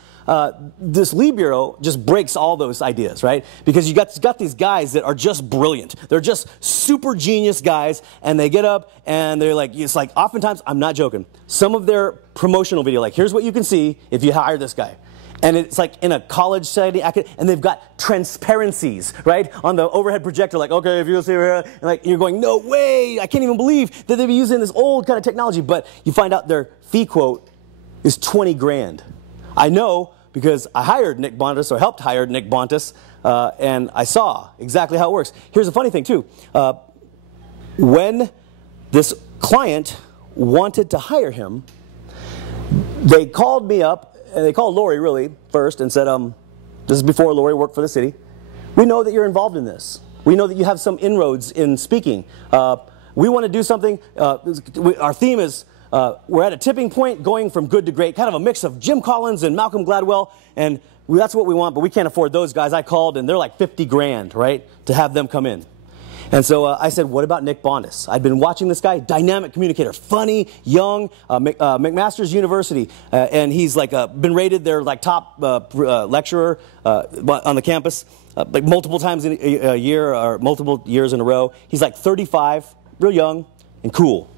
This Lee Bureau just breaks all those ideas, right? Because you got these guys that are just brilliant. They're just super genius guys, and they get up and they're like, it's like, oftentimes, I'm not joking, some of their promotional video, like, here's what you can see if you hire this guy. And it's like in a college setting, and they've got transparencies, right, on the overhead projector, like, okay, if you see here, and like, you're going, no way, I can't even believe that they'd be using this old kind of technology. But you find out their fee quote is 20 grand. I know because I hired Nick Bontis, or helped hire Nick Bontis, and I saw exactly how it works. Here's the funny thing, too. When this client wanted to hire him, they called me up. And they called Lori, really, first, and said, this is before Lori worked for the city. We know that you're involved in this. We know that you have some inroads in speaking. We want to do something. Our theme is we're at a tipping point going from good to great, kind of a mix of Jim Collins and Malcolm Gladwell, and that's what we want, but we can't afford those guys. I called, and they're like 50 grand, right, to have them come in. And so I said, what about Nick Bondis? I'd been watching this guy, dynamic communicator, funny, young, McMaster's University, and he's like been rated their like top lecturer on the campus like multiple times in a year or multiple years in a row. He's like 35, real young and cool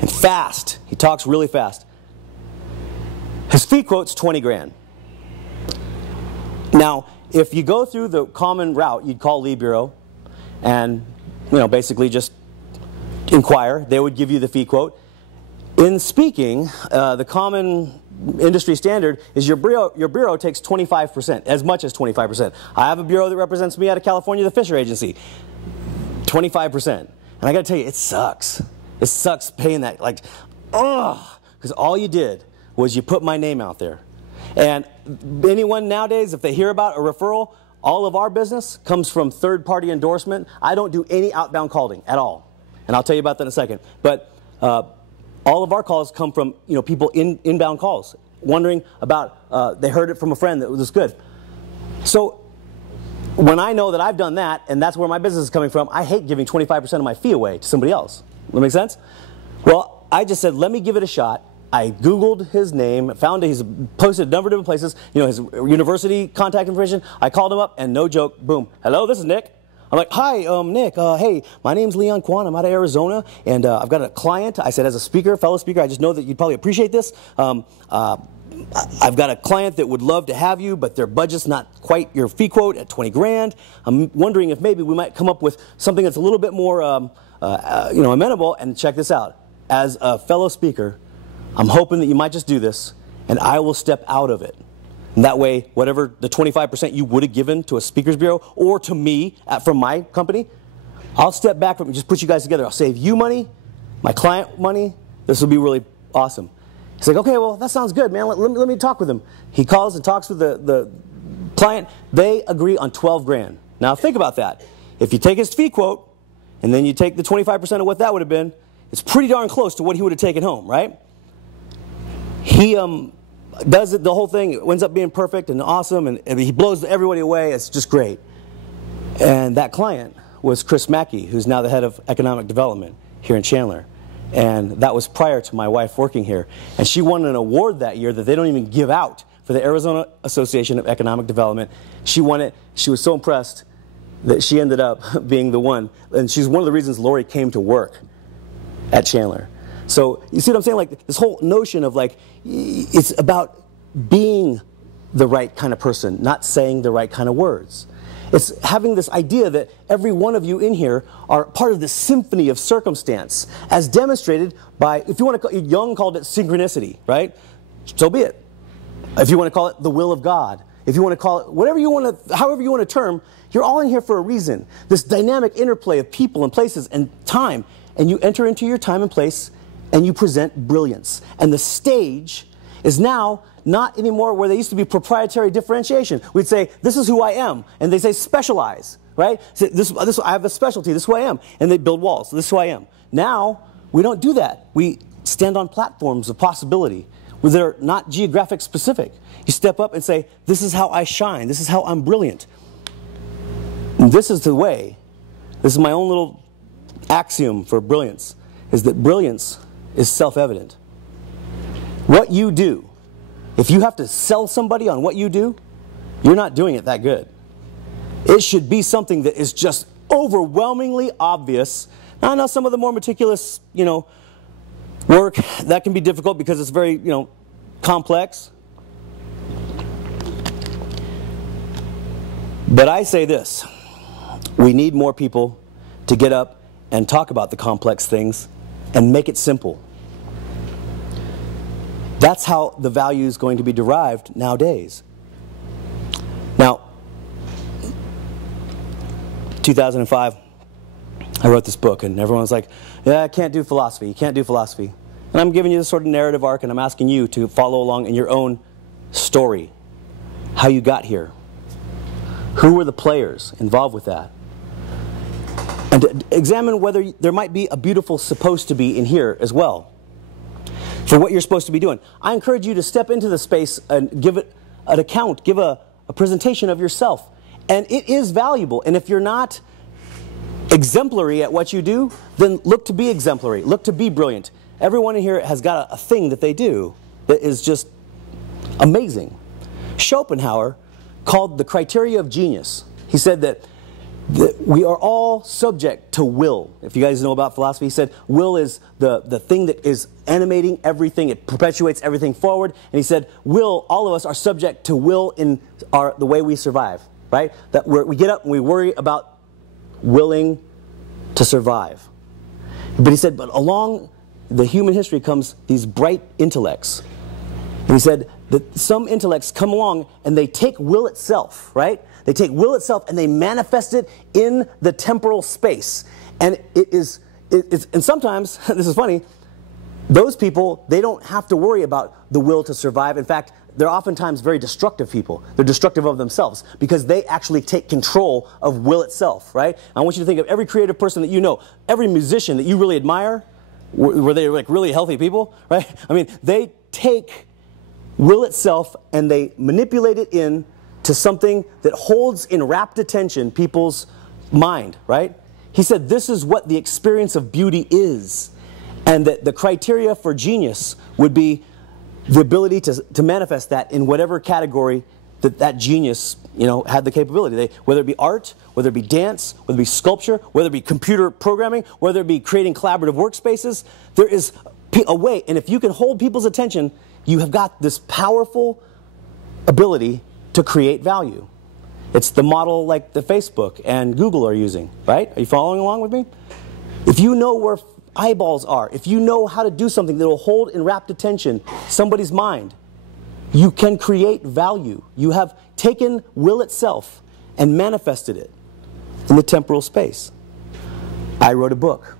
and fast. He talks really fast. His fee quote's 20 grand. Now, if you go through the common route, you'd call Lead Bureau and basically just inquire. They would give you the fee quote. In speaking, the common industry standard is your bureau takes 25%, as much as 25%. I have a bureau that represents me out of California, the Fisher Agency, 25%. And I got to tell you, it sucks. It sucks paying that, like, because all you did was you put my name out there. And anyone nowadays, if they hear about a referral, all of our business comes from third-party endorsement. I don't do any outbound calling at all. And I'll tell you about that in a second. But all of our calls come from people inbound calls, wondering about, they heard it from a friend that was good. So when I know that I've done that, and that's where my business is coming from, I hate giving 25% of my fee away to somebody else. Does that make sense? Well, I just said, let me give it a shot. I Googled his name, found he's posted a number of different places, his university contact information. I called him up, and no joke, boom, hello, this is Nick. I'm like, hi, Nick, hey, my name's Leon Quan, I'm out of Arizona, and I've got a client. I said, as a speaker, fellow speaker, I just know that you'd probably appreciate this. I've got a client that would love to have you, but their budget's not quite your fee quote at 20 grand. I'm wondering if maybe we might come up with something that's a little bit more, amenable, and check this out. As a fellow speaker, I'm hoping that you might just do this, and I will step out of it. And that way, whatever the 25% you would have given to a speakers bureau or to me from my company, I'll step back from it and just put you guys together. I'll save you money, my client money. This will be really awesome. He's like, okay, well, that sounds good, man. Let me talk with him. He calls and talks with the client. They agree on 12 grand. Now, think about that. If you take his fee quote, and then you take the 25% of what that would have been, it's pretty darn close to what he would have taken home, right? He does it, the whole thing. It ends up being perfect and awesome, and he blows everybody away. It's just great. And that client was Chris Mackey, who's now the head of economic development here in Chandler. And that was prior to my wife working here. And she won an award that year that they don't even give out for the Arizona Association of Economic Development. She won it. She was so impressed that she ended up being the one. And she's one of the reasons Lori came to work at Chandler. So you see what I'm saying? Like this whole notion of like, it's about being the right kind of person, not saying the right kind of words. It's having this idea that every one of you in here are part of this symphony of circumstance, as demonstrated by, if you want to call it, Jung called it synchronicity, right? So be it. If you want to call it the will of God, if you want to call it whatever you want to, however you want to term, you're all in here for a reason. This dynamic interplay of people and places and time, and you enter into your time and place, and you present brilliance. And the stage is now not anymore where there used to be proprietary differentiation. We'd say, this is who I am. And they say, specialize, right? So I have a specialty. This is who I am. And they build walls. This is who I am. Now, we don't do that. We stand on platforms of possibility where they're not geographic specific. You step up and say, this is how I shine. This is how I'm brilliant. And this is the way. This is my own little axiom for brilliance, is that brilliance is self-evident. What you do, if you have to sell somebody on what you do, you're not doing it that good. It should be something that is just overwhelmingly obvious. Now, I know some of the more meticulous, work, that can be difficult because it's very, complex. But I say this, we need more people to get up and talk about the complex things and make it simple. That's how the value is going to be derived nowadays. Now, 2005, I wrote this book, and everyone's like, yeah, I can't do philosophy. You can't do philosophy. And I'm giving you this sort of narrative arc, and I'm asking you to follow along in your own story, how you got here. Who were the players involved with that? And to examine whether there might be a beautiful supposed to be in here as well. for what you're supposed to be doing. I encourage you to step into the space and give it an account, give a presentation of yourself. And it is valuable. And if you're not exemplary at what you do, then look to be exemplary. Look to be brilliant. Everyone in here has got a thing that they do that is just amazing. Schopenhauer called the criteria of genius. He said that we are all subject to will. If you guys know about philosophy, he said will is the thing that is animating everything. It perpetuates everything forward. And he said will, all of us are subject to will in the way we survive. Right? That we get up and we worry about willing to survive. But he said, but along the human history comes these bright intellects. And he said that some intellects come along and they take will itself, right? They take will itself and they manifest it in the temporal space. And and sometimes, this is funny, those people, they don't have to worry about the will to survive. In fact, they're oftentimes very destructive people. They're destructive of themselves because they actually take control of will itself, right? I want you to think of every creative person that you know, every musician that you really admire, were they like really healthy people, right? I mean, they take will itself and they manipulate it in to something that holds in rapt attention people's mind, right? He said this is what the experience of beauty is, and that the criteria for genius would be the ability to manifest that in whatever category that genius, had the capability. Whether it be art, whether it be dance, whether it be sculpture, whether it be computer programming, whether it be creating collaborative workspaces, there is a way. And if you can hold people's attention, you have got this powerful ability to create value. It's the model like the Facebook and Google are using, right? Are you following along with me? If you know where eyeballs are, if you know how to do something that will hold in rapt attention somebody's mind, you can create value. You have taken will itself and manifested it in the temporal space. I wrote a book.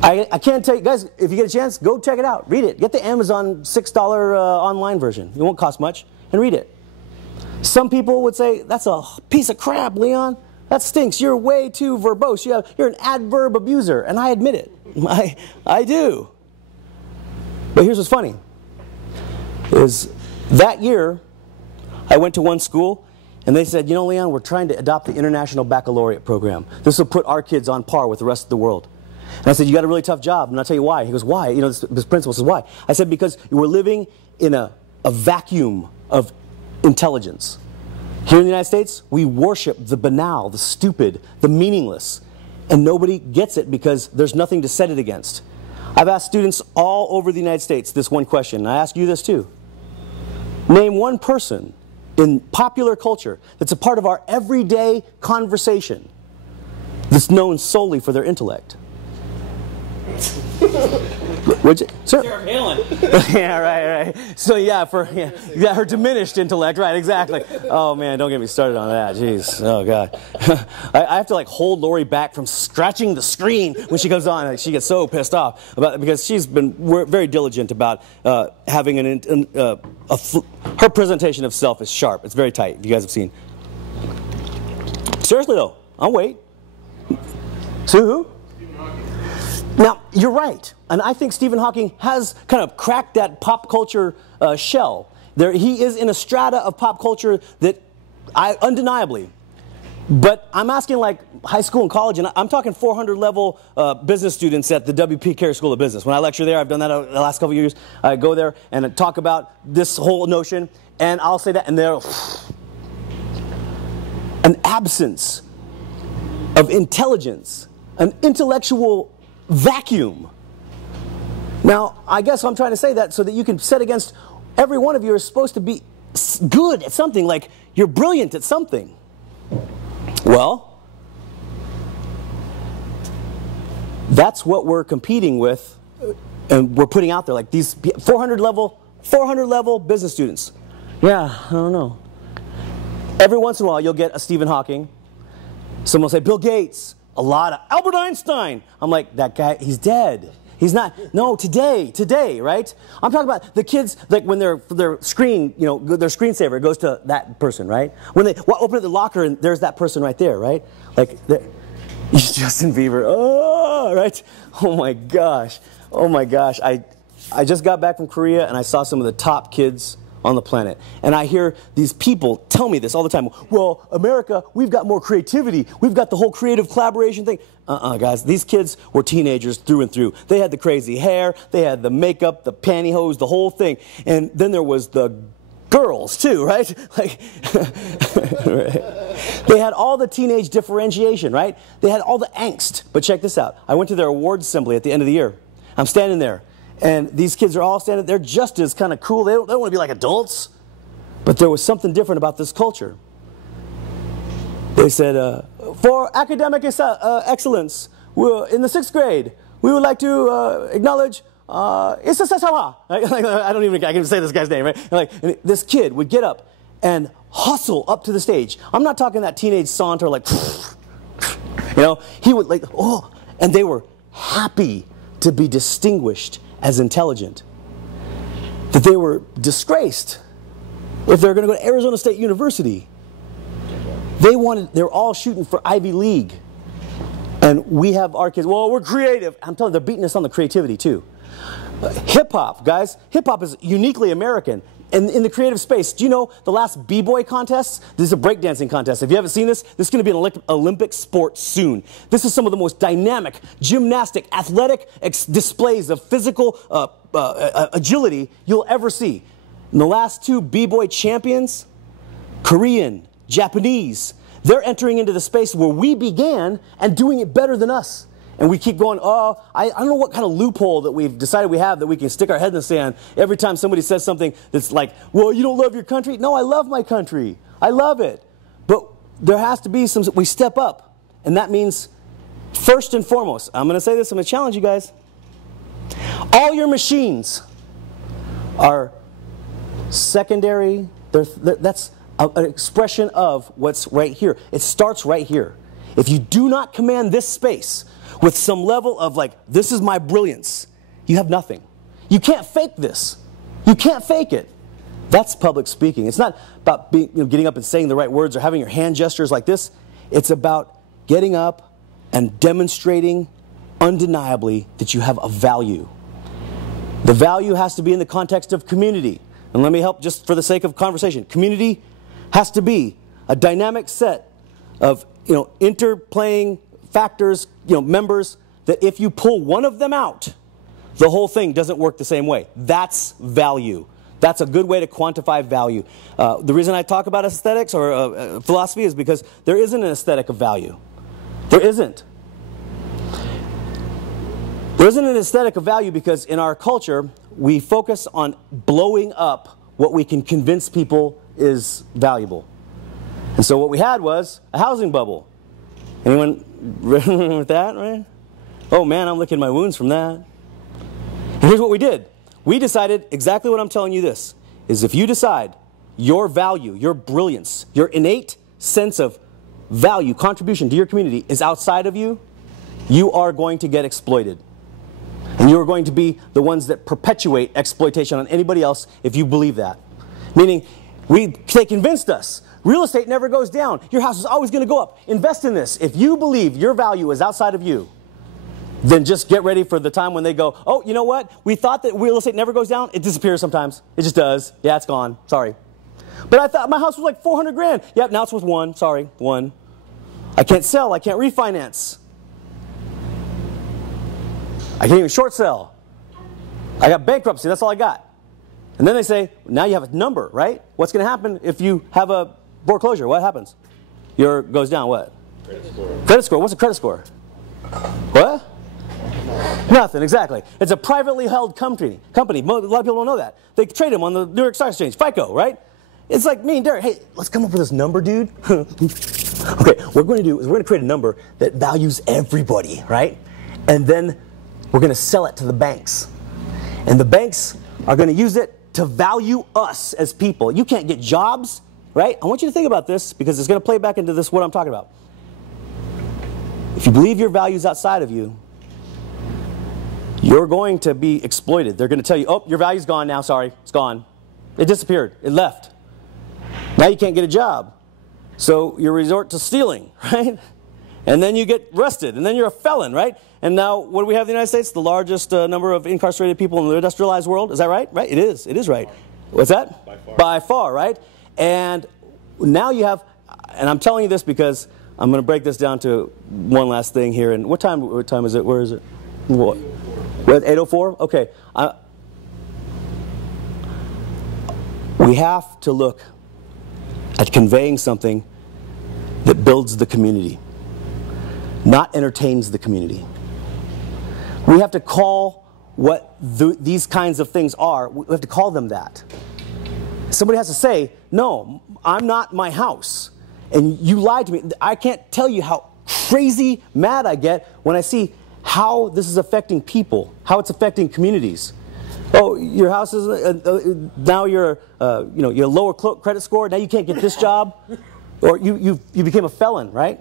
I can't tell you, guys, if you get a chance, go check it out. Read it. Get the Amazon $6 online version. It won't cost much. And read it. Some people would say, that's a piece of crap, Leon. That stinks. You're way too verbose. You're an adverb abuser. And I admit it. I do. But here's what's funny. Is that year, I went to one school, and they said, Leon, we're trying to adopt the International Baccalaureate program. This will put our kids on par with the rest of the world. And I said, you got a really tough job, and I'll tell you why. He goes, why? This principal says, why? I said, because we're living in a vacuum of intelligence. Here in the United States, we worship the banal, the stupid, the meaningless, and nobody gets it because there's nothing to set it against. I've asked students all over the United States this one question, and I ask you this too. Name one person in popular culture that's a part of our everyday conversation that's known solely for their intellect. Would you? Sir? Sarah Palin. Yeah, right. So yeah, her diminished intellect, right? Exactly. Oh man, don't get me started on that. Jeez. Oh god. I have to like hold Lori back from scratching the screen when she comes on. Like, she gets so pissed off because she's been very diligent about having her presentation of self is sharp. It's very tight. You guys have seen. Seriously though, I'll wait. Sue who? Now, you're right, and I think Stephen Hawking has kind of cracked that pop culture shell. He is in a strata of pop culture that undeniably, but I'm asking like high school and college, and I'm talking 400 level business students at the W.P. Carey School of Business. When I lecture there, I've done that the last couple of years, I go there and talk about this whole notion, and I'll say that, and there's an absence of intelligence, an intellectual vacuum. Now, I guess I'm trying to say that so that you can set against every one of you is supposed to be good at something, like you're brilliant at something. Well, that's what we're competing with and we're putting out there, like these 400 level business students. Yeah, I don't know. Every once in a while you'll get a Stephen Hawking. Someone will say Bill Gates. A lot of Albert Einstein. I'm like, that guy, he's dead. He's not. No, today, right? I'm talking about the kids, like when their screen, their screensaver goes to that person, right? When they open up the locker and there's that person right there, right? Like, Justin Bieber, oh, right? Oh my gosh. Oh my gosh, I just got back from Korea and I saw some of the top kids on the planet. And I hear these people tell me this all the time. Well, America, we've got more creativity. We've got the whole creative collaboration thing. Guys, these kids were teenagers through and through. They had the crazy hair, they had the makeup, the pantyhose, the whole thing. And then there was the girls too, right? Like, they had all the teenage differentiation, right? They had all the angst. But check this out. I went to their awards assembly at the end of the year. I'm standing there. And these kids are all standing, they're just as kind of cool. They don't want to be like adults. But there was something different about this culture. They said, for academic excellence, in the 6th grade, we would like to acknowledge Isasasawa. I can even say this guy's name, right? Like, this kid would get up and hustle up to the stage. I'm not talking that teenage saunter like, you know, he would like, oh, and they were happy to be distinguished as intelligent. That they were disgraced if they're going to go to Arizona State University. They're all shooting for Ivy League. And we have our kids, well, we're creative. I'm telling you, they're beating us on the creativity too. Hip-hop, guys. Hip-hop is uniquely American. And in the creative space, do you know the last B-boy contest? This is a breakdancing contest. If you haven't seen this, this is going to be an Olympic sport soon. This is some of the most dynamic, gymnastic, athletic displays of physical agility you'll ever see. And the last 2 B-boy champions, Korean, Japanese, they're entering into the space where we began and doing it better than us. And we keep going, oh, I don't know what kind of loophole that we've decided we have that we can stick our head in the sand every time somebody says something that's like, well, you don't love your country? No, I love my country. I love it. But there has to be we step up. And that means, first and foremost, I'm going to say this, I'm going to challenge you guys. All your machines are secondary. That's an expression of what's right here. It starts right here. If you do not command this space with some level of like, this is my brilliance, you have nothing. You can't fake this. You can't fake it. That's public speaking. It's not about getting up and saying the right words or having your hand gestures like this. It's about getting up and demonstrating undeniably that you have a value. The value has to be in the context of community. And let me help just for the sake of conversation. Community has to be a dynamic set of interplaying factors, members, that if you pull one of them out, the whole thing doesn't work the same way. That's value. That's a good way to quantify value. The reason I talk about aesthetics or philosophy is because there isn't an aesthetic of value. There isn't. There isn't an aesthetic of value because in our culture, we focus on blowing up what we can convince people is valuable. And so what we had was a housing bubble. Anyone remember that, right? Oh man, I'm licking my wounds from that. And here's what we did. We decided exactly what I'm telling you this, is if you decide your value, your brilliance, your innate sense of value, contribution to your community is outside of you, you are going to get exploited. And you're going to be the ones that perpetuate exploitation on anybody else if you believe that. Meaning, they convinced us. Real estate never goes down. Your house is always going to go up. Invest in this. If you believe your value is outside of you, then just get ready for the time when they go, oh, you know what? We thought that real estate never goes down. It disappears sometimes. It just does. Yeah, it's gone. Sorry. But I thought my house was like 400 grand. Yep, now it's worth 1. Sorry, 1. I can't sell. I can't refinance. I can't even short sell. I got bankruptcy. That's all I got. And then they say, now you have a number, right? What's going to happen if you have a foreclosure? What happens? Your goes down. What? Credit score. Credit score. What's a credit score? What? Nothing, exactly. It's a privately held company. A lot of people don't know that. They trade them on the New York Stock Exchange, FICO, right? It's like me and Derek, hey, let's come up with this number, dude. Okay, what we're going to do is we're going to create a number that values everybody, right? And then we're going to sell it to the banks. And the banks are going to use it to value us as people. You can't get jobs, right? I want you to think about this because it's going to play back into this, what I'm talking about. If you believe your value is outside of you, you're going to be exploited. They're going to tell you, oh, your value's gone now, sorry, it's gone. It disappeared, it left. Now you can't get a job. So you resort to stealing, right? and then you get arrested, and then you're a felon, right? And now, what do we have in the United States? The largest number of incarcerated people in the industrialized world. Is that right? Right? It is. It is right. What's that? By far. By far, right? And now you have, and I'm telling you this because I'm going to break this down to one last thing here. And what time is it? Where is it? What? 8:04? Okay. We have to look at conveying something that builds the community, not entertains the community. We have to call what these kinds of things are, we have to call them that. Somebody has to say, no, I'm not my house. And you lied to me. I can't tell you how crazy mad I get when I see how this is affecting people, how it's affecting communities. Oh, your house is now you're you're lower credit score. Now you can't get this job, or you became a felon, right?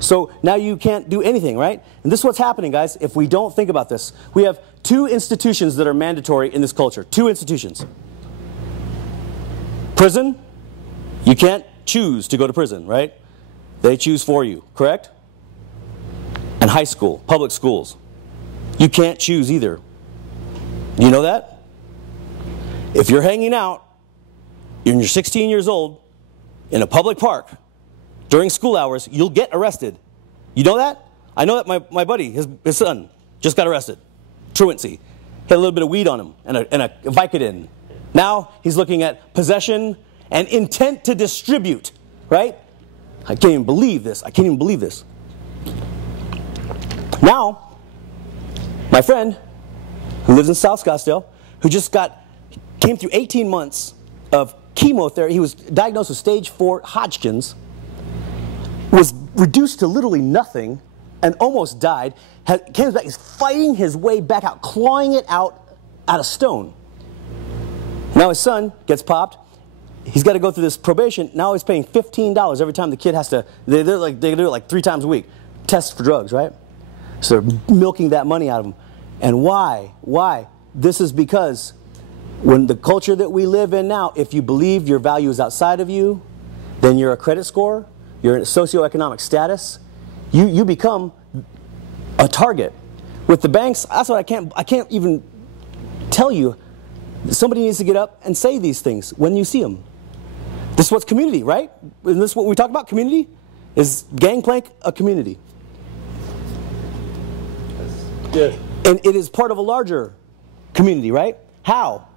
So now you can't do anything, right? And this is what's happening, guys. If we don't think about this, we have two institutions that are mandatory in this culture. Two institutions. Prison. You can't choose to go to prison, right? They choose for you, correct? And high school, public schools. You can't choose either. You know that? If you're hanging out and you're 16 years old in a public park during school hours, you'll get arrested. You know that? I know that my buddy, his son, just got arrested. Truancy. Had a little bit of weed on him and a Vicodin. Now he's looking at possession and intent to distribute, right? I can't even believe this. I can't even believe this. Now, my friend who lives in South Scottsdale, who just came through 18 months of chemotherapy. He was diagnosed with stage 4 Hodgkin's, was reduced to literally nothing, and almost died. Came back, he's fighting his way back out, clawing it out of stone. Now his son gets popped. He's got to go through this probation. Now he's paying $15 every time the kid has to. They do it like 3 times a week. Test for drugs, right? So they're milking that money out of him. And why? Why? This is because when the culture that we live in now, if you believe your value is outside of you, then you're a credit score, you're in a socioeconomic status, you become a target. With the banks, that's what I can't even tell you. Somebody needs to get up and say these things when you see them. This is what's community, right? Isn't this what we talk about? Community? Is Gangplank a community? Yes. And it is part of a larger community, right? How?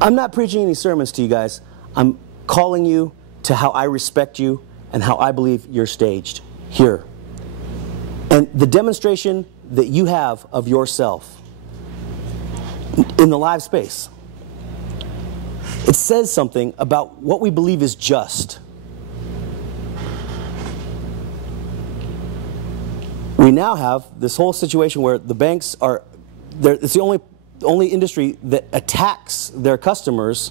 I'm not preaching any sermons to you guys. I'm calling you to how I respect you and how I believe you're staged here. And the demonstration that you have of yourself in the live space, it says something about what we believe is just. We now have this whole situation where the banks are, it's the only industry that attacks their customers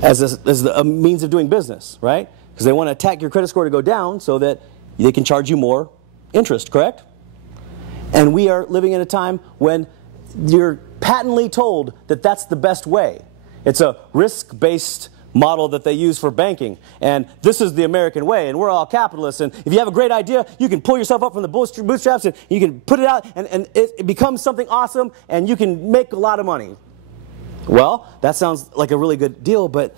as a means of doing business, right? Because they want to attack your credit score to go down so that they can charge you more interest, correct? And we are living in a time when you're patently told that that's the best way. It's a risk-based model that they use for banking, and this is the American way, and we're all capitalists, and if you have a great idea, you can pull yourself up from the bootstraps and you can put it out, and it becomes something awesome, and you can make a lot of money. Well, that sounds like a really good deal, but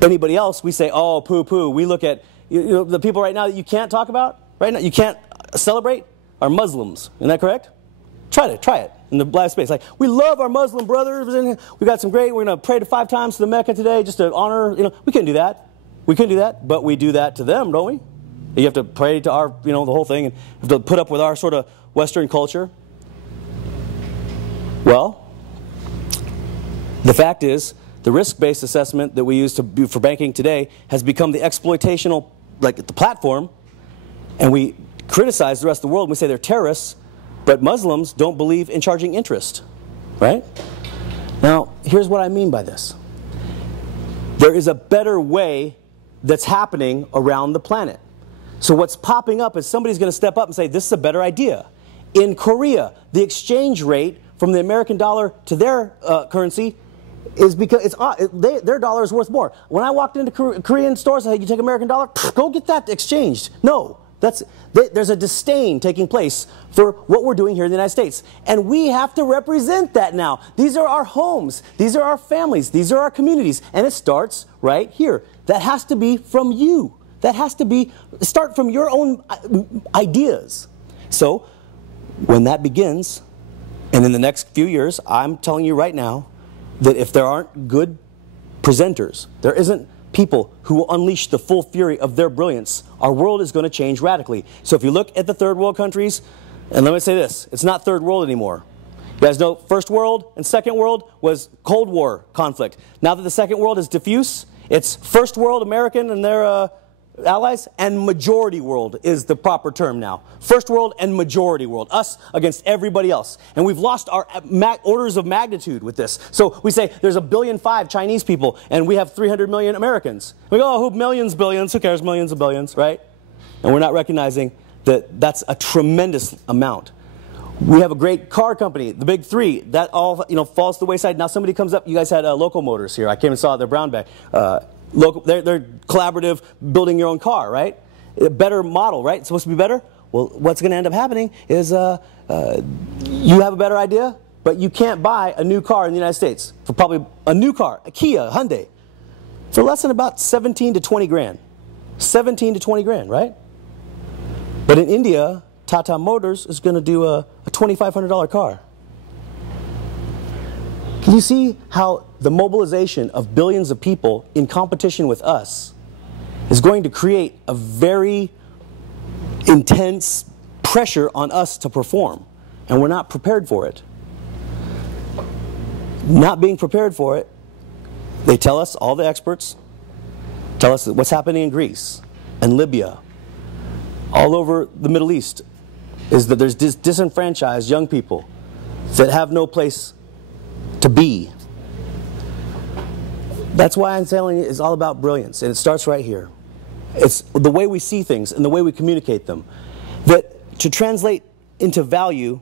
anybody else, we say, oh, poo-poo. We look at, the people right now that you can't talk about, right now, you can't celebrate, are Muslims. Isn't that correct? Try it in the live space. Like, we love our Muslim brothers, and we got some great, we're going to pray 5 times to the Mecca today just to honor, we couldn't do that. We couldn't do that, but we do that to them, don't we? You have to pray to our, the whole thing, and have to put up with our sort of Western culture. Well, the fact is, the risk-based assessment that we use to do for banking today has become the exploitational, like the platform, and we criticize the rest of the world. We say they're terrorists, but Muslims don't believe in charging interest, right? Now, here's what I mean by this. There is a better way that's happening around the planet. So what's popping up is somebody's going to step up and say, this is a better idea. In Korea, the exchange rate from the American dollar to their currency is because their dollar is worth more. When I walked into Korean stores, I said, you take American dollar? Go get that exchanged. No. There's a disdain taking place for what we're doing here in the United States. And we have to represent that now. These are our homes. These are our families. These are our communities. And it starts right here. That has to be from you. That has to start from your own ideas. So when that begins, and in the next few years, I'm telling you right now that if there aren't good presenters, there isn't people who will unleash the full fury of their brilliance, our world is going to change radically. So if you look at the third world countries, and let me say this, it's not third world anymore. You guys know first world and second world was Cold War conflict. Now that the second world is diffuse, it's first world, American and their allies, and majority world is the proper term now. First world and majority world. Us against everybody else. And we've lost our orders of magnitude with this. So we say there's 1.5 billion Chinese people and we have 300 million Americans. We go, oh, millions, billions, who cares, millions of billions, right? And we're not recognizing that that's a tremendous amount. We have a great car company, the big three, that all falls to the wayside. Now somebody comes up, you guys had Local Motors here. I came and saw their brown bag. They're collaborative, building your own car, right? A better model, right? It's supposed to be better? Well, what's going to end up happening is you have a better idea, but you can't buy a new car in the United States for probably a new car, a Kia, a Hyundai, for less than about 17 to 20 grand. 17 to 20 grand, right? But in India, Tata Motors is going to do a $2,500 car. Can you see how the mobilization of billions of people in competition with us is going to create a very intense pressure on us to perform, and we're not prepared for it. Not being prepared for it, they tell us, all the experts, tell us that what's happening in Greece and Libya, all over the Middle East, is that there's disenfranchised young people that have no place to be. That's why I'm telling you it's all about brilliance, and it starts right here. It's the way we see things and the way we communicate them. That to translate into value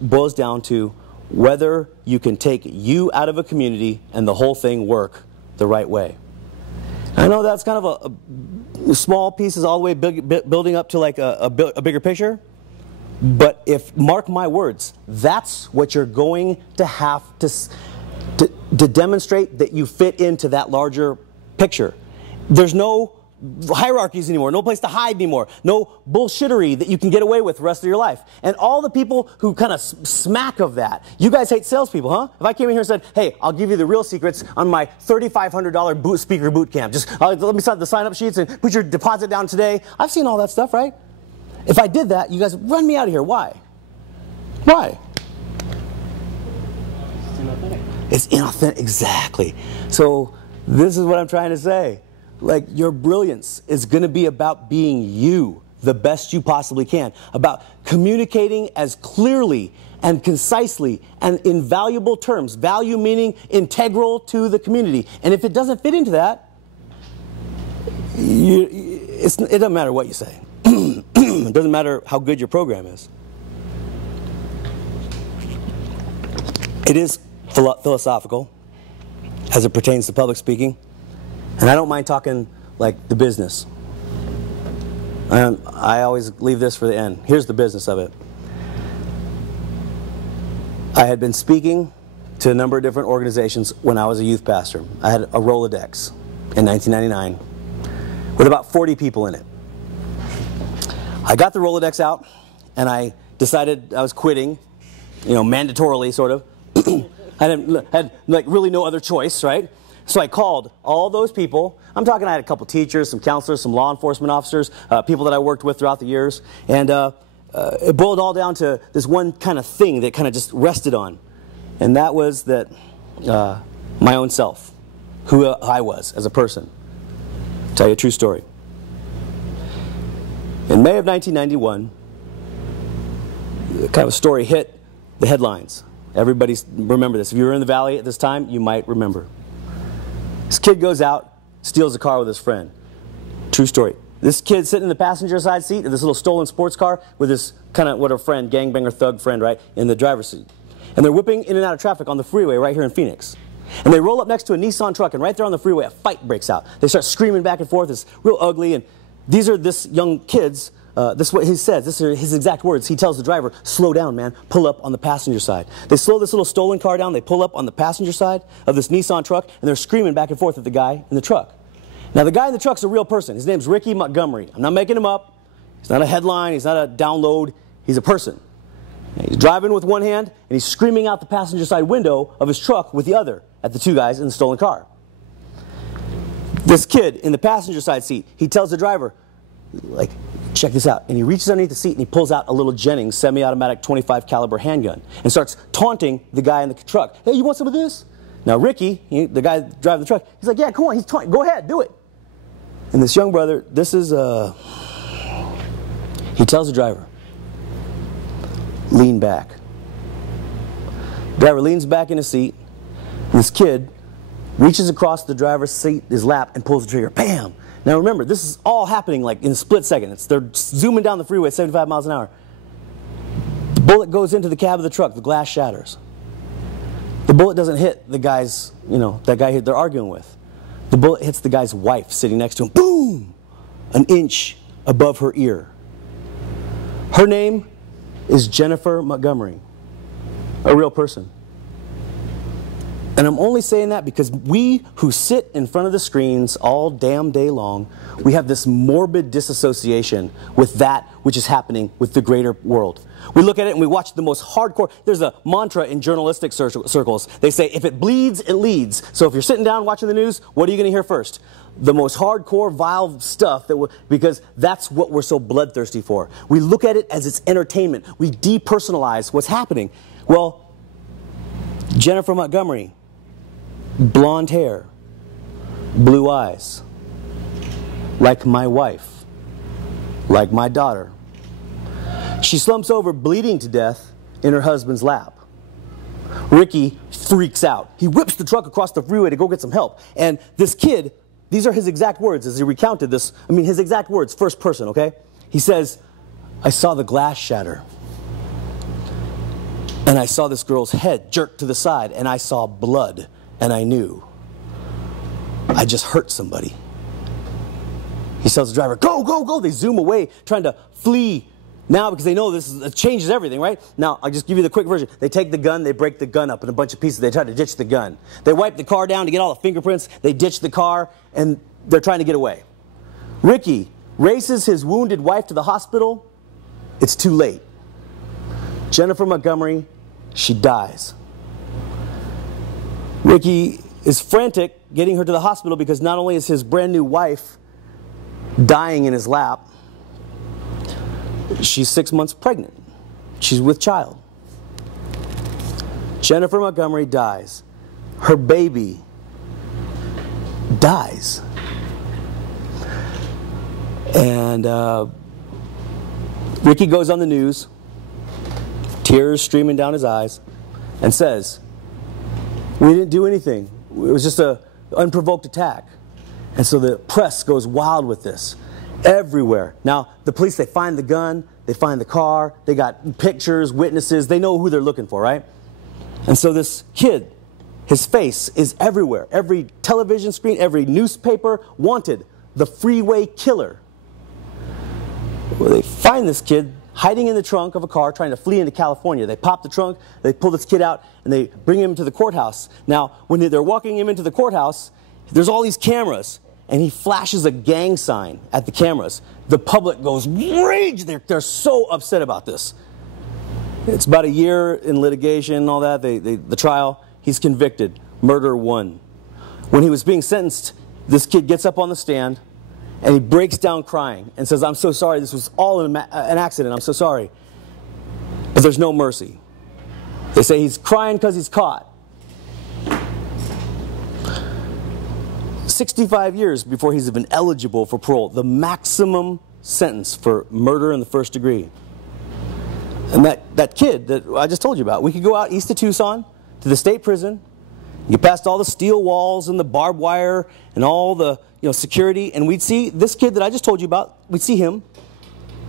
boils down to whether you can take you out of a community and the whole thing work the right way. I know that's kind of a small pieces all the way building up to like a bigger picture. But mark my words, that's what you're going to have to demonstrate that you fit into that larger picture. There's no hierarchies anymore, no place to hide anymore, no bullshittery that you can get away with the rest of your life. And all the people who kind of smack of that, you guys hate salespeople, huh? If I came in here and said, hey, I'll give you the real secrets on my $3,500 speaker boot camp, just let me sign the sign-up sheets and put your deposit down today. I've seen all that stuff, right? If I did that, you guys would run me out of here. Why? Why? It's inauthentic. It's inauthentic, exactly. So this is what I'm trying to say. Like, your brilliance is going to be about being you, the best you possibly can, about communicating as clearly and concisely and in valuable terms. Value meaning integral to the community. And if it doesn't fit into that, it doesn't matter what you say. It doesn't matter how good your program is. It is philosophical as it pertains to public speaking, and I don't mind talking like the business. I always leave this for the end. Here's the business of it. I had been speaking to a number of different organizations when I was a youth pastor. I had a Rolodex in 1999 with about 40 people in it. I got the Rolodex out, and I decided I was quitting, mandatorily, sort of. I had like really no other choice, right? So I called all those people. I'm talking, I had a couple teachers, some counselors, some law enforcement officers, people that I worked with throughout the years, and it boiled all down to this one kind of thing that kind of just rested on, and that was that my own self, who I was as a person. I'll tell you a true story. In May of 1991, kind of a story hit the headlines. Everybody remember this. If you were in the Valley at this time, you might remember. This kid goes out, steals a car with his friend. True story. This kid sitting in the passenger side seat of this little stolen sports car with this kind of a friend, gangbanger thug friend, right, in the driver's seat. And they're whipping in and out of traffic on the freeway right here in Phoenix. And they roll up next to a Nissan truck, and right there on the freeway, a fight breaks out. They start screaming back and forth. It's real ugly, and these are this young kids. This is what he says. This are his exact words. He tells the driver, slow down, man. Pull up on the passenger side. They slow this little stolen car down. They pull up on the passenger side of this Nissan truck, and they're screaming back and forth at the guy in the truck. Now, the guy in the truck's a real person. His name's Ricky Montgomery. I'm not making him up. He's not a headline. He's not a download. He's a person. And he's driving with one hand, and he's screaming out the passenger side window of his truck with the other at the two guys in the stolen car. This kid in the passenger side seat, he tells the driver, like, check this out. And he reaches underneath the seat and he pulls out a little Jennings semi-automatic 25 caliber handgun and starts taunting the guy in the truck. Hey, you want some of this? Now Ricky, the guy driving the truck, he's like, yeah, come on, he's taunting. Go ahead, do it. And this young brother, he tells the driver, lean back. The driver leans back in his seat. And this kid reaches across the driver's seat, his lap, and pulls the trigger. Bam! Now remember, this is all happening like in a split second. They're zooming down the freeway at 75 miles an hour. The bullet goes into the cab of the truck. The glass shatters. The bullet doesn't hit the guy's, that guy they're arguing with. The bullet hits the guy's wife sitting next to him. Boom! An inch above her ear. Her name is Jennifer Montgomery, a real person. And I'm only saying that because we who sit in front of the screens all damn day long, we have this morbid disassociation with that which is happening with the greater world. We look at it and we watch the most hardcore. There's a mantra in journalistic circles. They say, if it bleeds, it leads. So if you're sitting down watching the news, what are you going to hear first? The most hardcore, vile stuff, because that's what we're so bloodthirsty for. We look at it as it's entertainment. We depersonalize what's happening. Well, Jennifer Montgomery, blonde hair, blue eyes, like my wife, like my daughter. She slumps over bleeding to death in her husband's lap. Ricky freaks out. He whips the truck across the freeway to go get some help. And this kid, these are his exact words as he recounted this. His exact words, first person, okay? He says, I saw the glass shatter. And I saw this girl's head jerk to the side, and I saw blood. And I knew I just hurt somebody. He tells the driver, go, go, go. They zoom away, trying to flee now because they know it changes everything, right? Now, I'll just give you the quick version. They take the gun, they break the gun up in a bunch of pieces. They try to ditch the gun. They wipe the car down to get all the fingerprints. They ditch the car, and they're trying to get away. Ricky races his wounded wife to the hospital. It's too late. Jennifer Montgomery, she dies. Ricky is frantic getting her to the hospital because not only is his brand new wife dying in his lap, she's 6 months pregnant. She's with child. Jennifer Montgomery dies. Her baby dies. And Ricky goes on the news, tears streaming down his eyes, and says, we didn't do anything. It was just an unprovoked attack. And so the press goes wild with this everywhere. Now, the police, they find the gun, they find the car, they got pictures, witnesses, they know who they're looking for, right? And so this kid, his face is everywhere. Every television screen, every newspaper, wanted the freeway killer. Well, they find this kid hiding in the trunk of a car trying to flee into California. They pop the trunk, they pull this kid out, and they bring him to the courthouse. Now, when they're walking him into the courthouse, there's all these cameras, and he flashes a gang sign at the cameras. The public goes rage. They're so upset about this. It's about a year in litigation and all that, the trial. He's convicted. Murder 1. When he was being sentenced, this kid gets up on the stand, and he breaks down crying and says, I'm so sorry, this was all an accident, I'm so sorry. But there's no mercy. They say he's crying because he's caught. 65 years before he's been eligible for parole, the maximum sentence for murder in the first degree. And that kid that I just told you about, we could go out east of Tucson to the state prison, get past all the steel walls and the barbed wire and all the security, and we'd see this kid that I just told you about, we'd see him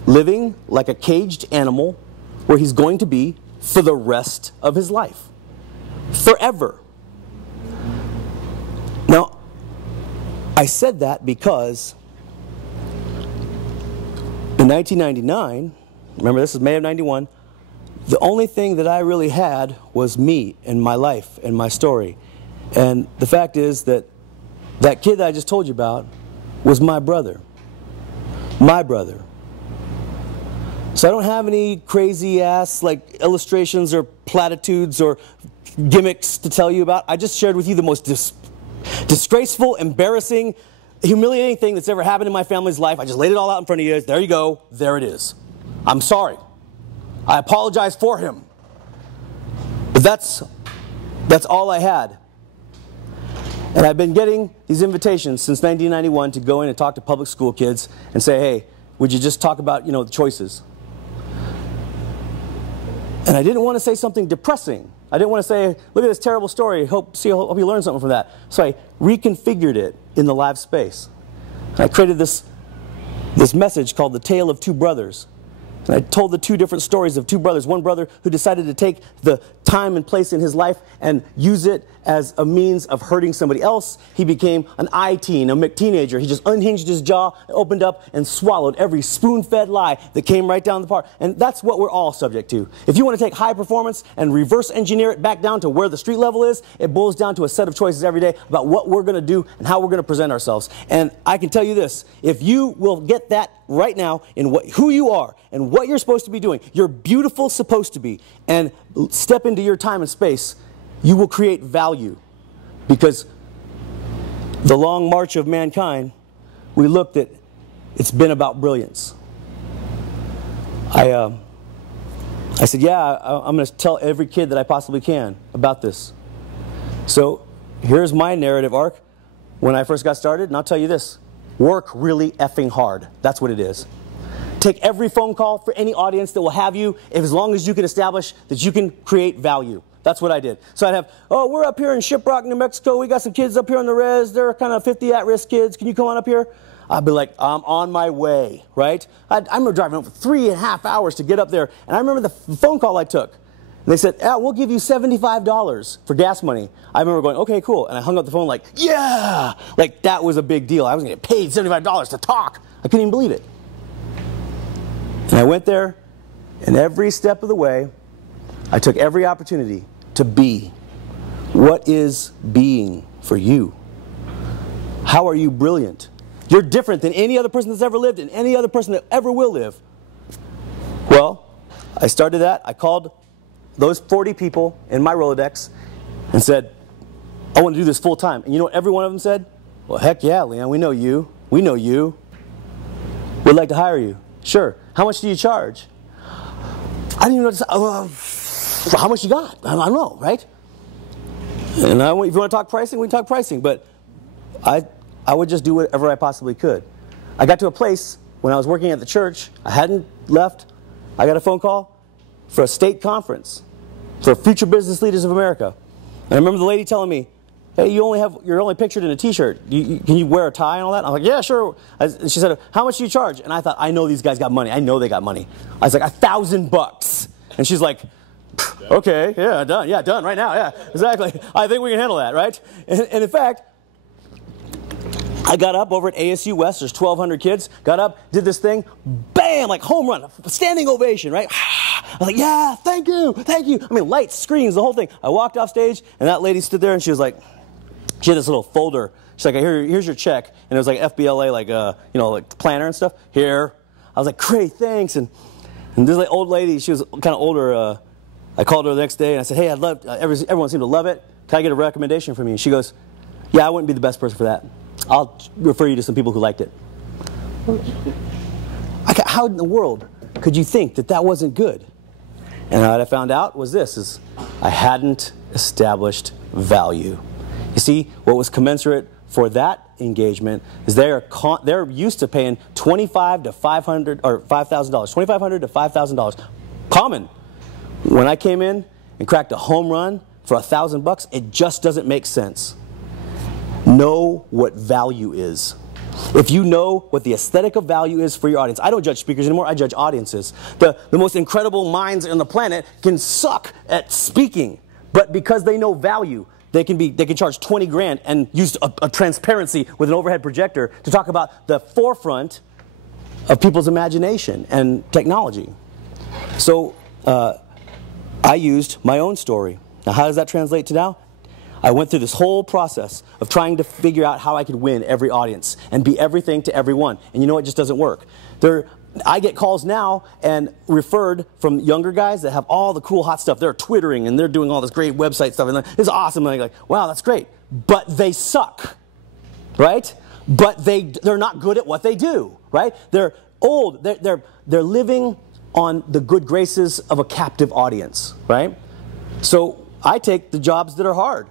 living like a caged animal where he's going to be for the rest of his life. Forever. Now, I said that because in 1999, remember this is May of 91, the only thing that I really had was me and my life and my story. And the fact is that that kid that I just told you about was my brother. My brother. So I don't have any crazy ass like illustrations or platitudes or gimmicks to tell you about. I just shared with you the most disgraceful, embarrassing, humiliating thing that's ever happened in my family's life. I just laid it all out in front of you. There you go. There it is. I'm sorry. I apologize for him. But that's all I had. And I've been getting these invitations since 1991 to go in and talk to public school kids and say, hey, would you just talk about, the choices? And I didn't want to say something depressing. I didn't want to say, look at this terrible story. Hope you learn something from that. So I reconfigured it in the live space. I created this message called The Tale of Two Brothers. And I told the two different stories of two brothers. One brother who decided to take the time and place in his life and use it as a means of hurting somebody else. He became an I-teen, a McTeenager. He just unhinged his jaw, opened up, and swallowed every spoon-fed lie that came right down the part. And that's what we're all subject to. If you want to take high performance and reverse engineer it back down to where the street level is, it boils down to a set of choices every day about what we're going to do and how we're going to present ourselves. And I can tell you this, if you will get that right now in who you are and what you're supposed to be doing, you're beautiful supposed to be, and step into your time and space, you will create value. Because the long march of mankind, we looked at, it's been about brilliance. I said, yeah, I'm going to tell every kid that I possibly can about this. So here's my narrative arc when I first got started, and I'll tell you this. Work really effing hard. That's what it is. Take every phone call for any audience that will have you, as long as you can establish that you can create value. That's what I did. So I'd have, oh, we're up here in Shiprock, New Mexico. We got some kids up here on the res. They're kind of 50 at-risk kids. Can you come on up here? I'd be like, I'm on my way, right? I remember driving over 3.5 hours to get up there. And I remember the phone call I took. And they said, we'll give you $75 for gas money. I remember going, okay, cool. And I hung up the phone like, yeah! Like, that was a big deal. I was going to get paid $75 to talk. I couldn't even believe it. And I went there, and every step of the way, I took every opportunity to be. What is being for you? How are you brilliant? You're different than any other person that's ever lived and any other person that ever will live. Well, I started that. I called those 40 people in my Rolodex and said, I want to do this full time. And you know what every one of them said? Well, heck yeah, Leon, we know you. We know you. We'd like to hire you. Sure. How much do you charge? I didn't even know what to say. How much you got? I don't know, right? And if you want to talk pricing, we can talk pricing. But I would just do whatever I possibly could. I got to a place when I was working at the church. I hadn't left. I got a phone call for a state conference for Future Business Leaders of America. And I remember the lady telling me, hey, you're only pictured in a t-shirt. Can you wear a tie and all that? I'm like, yeah, sure. And she said, how much do you charge? And I thought, I know these guys got money. I know they got money. I was like, $1,000. And she's like, okay, yeah, done. Yeah, done right now. Yeah, exactly. I think we can handle that, right? And in fact, I got up over at ASU West. There's 1,200 kids. Got up, did this thing. Bam, like home run, standing ovation, right? I was like, yeah, thank you, thank you. I mean, lights, screens, the whole thing. I walked off stage, and that lady stood there, and she was like, she had this little folder. She's like, here's your check. And it was like FBLA, like, like planner and stuff. Here. I was like, great, thanks. And this like, old lady, she was kind of older. I called her the next day, and I said, hey, I'd love, everyone seemed to love it. Can I get a recommendation from you? And she goes, yeah, I wouldn't be the best person for that. I'll refer you to some people who liked it. How in the world could you think that that wasn't good? And what I found out was this, is I hadn't established value. You see, what was commensurate for that engagement is they're used to paying $2,500 to $500 or $5,000, $2,500 to $5,000. Common. When I came in and cracked a home run for $1,000, it just doesn't make sense. Know what value is. If you know what the aesthetic of value is for your audience, I don't judge speakers anymore, I judge audiences. The most incredible minds on the planet can suck at speaking, but because they know value, they can charge 20 grand and use a transparency with an overhead projector to talk about the forefront of people's imagination and technology. So I used my own story. Now how does that translate to now? I went through this whole process of trying to figure out how I could win every audience and be everything to everyone. And you know, it just doesn't work. I get calls now and referred from younger guys that have all the cool hot stuff. They're twittering and they're doing all this great website stuff and it's awesome. And I'm like, wow, that's great. But they suck, right? But they're not good at what they do, right? They're old. They're living on the good graces of a captive audience, right? So I take the jobs that are hard.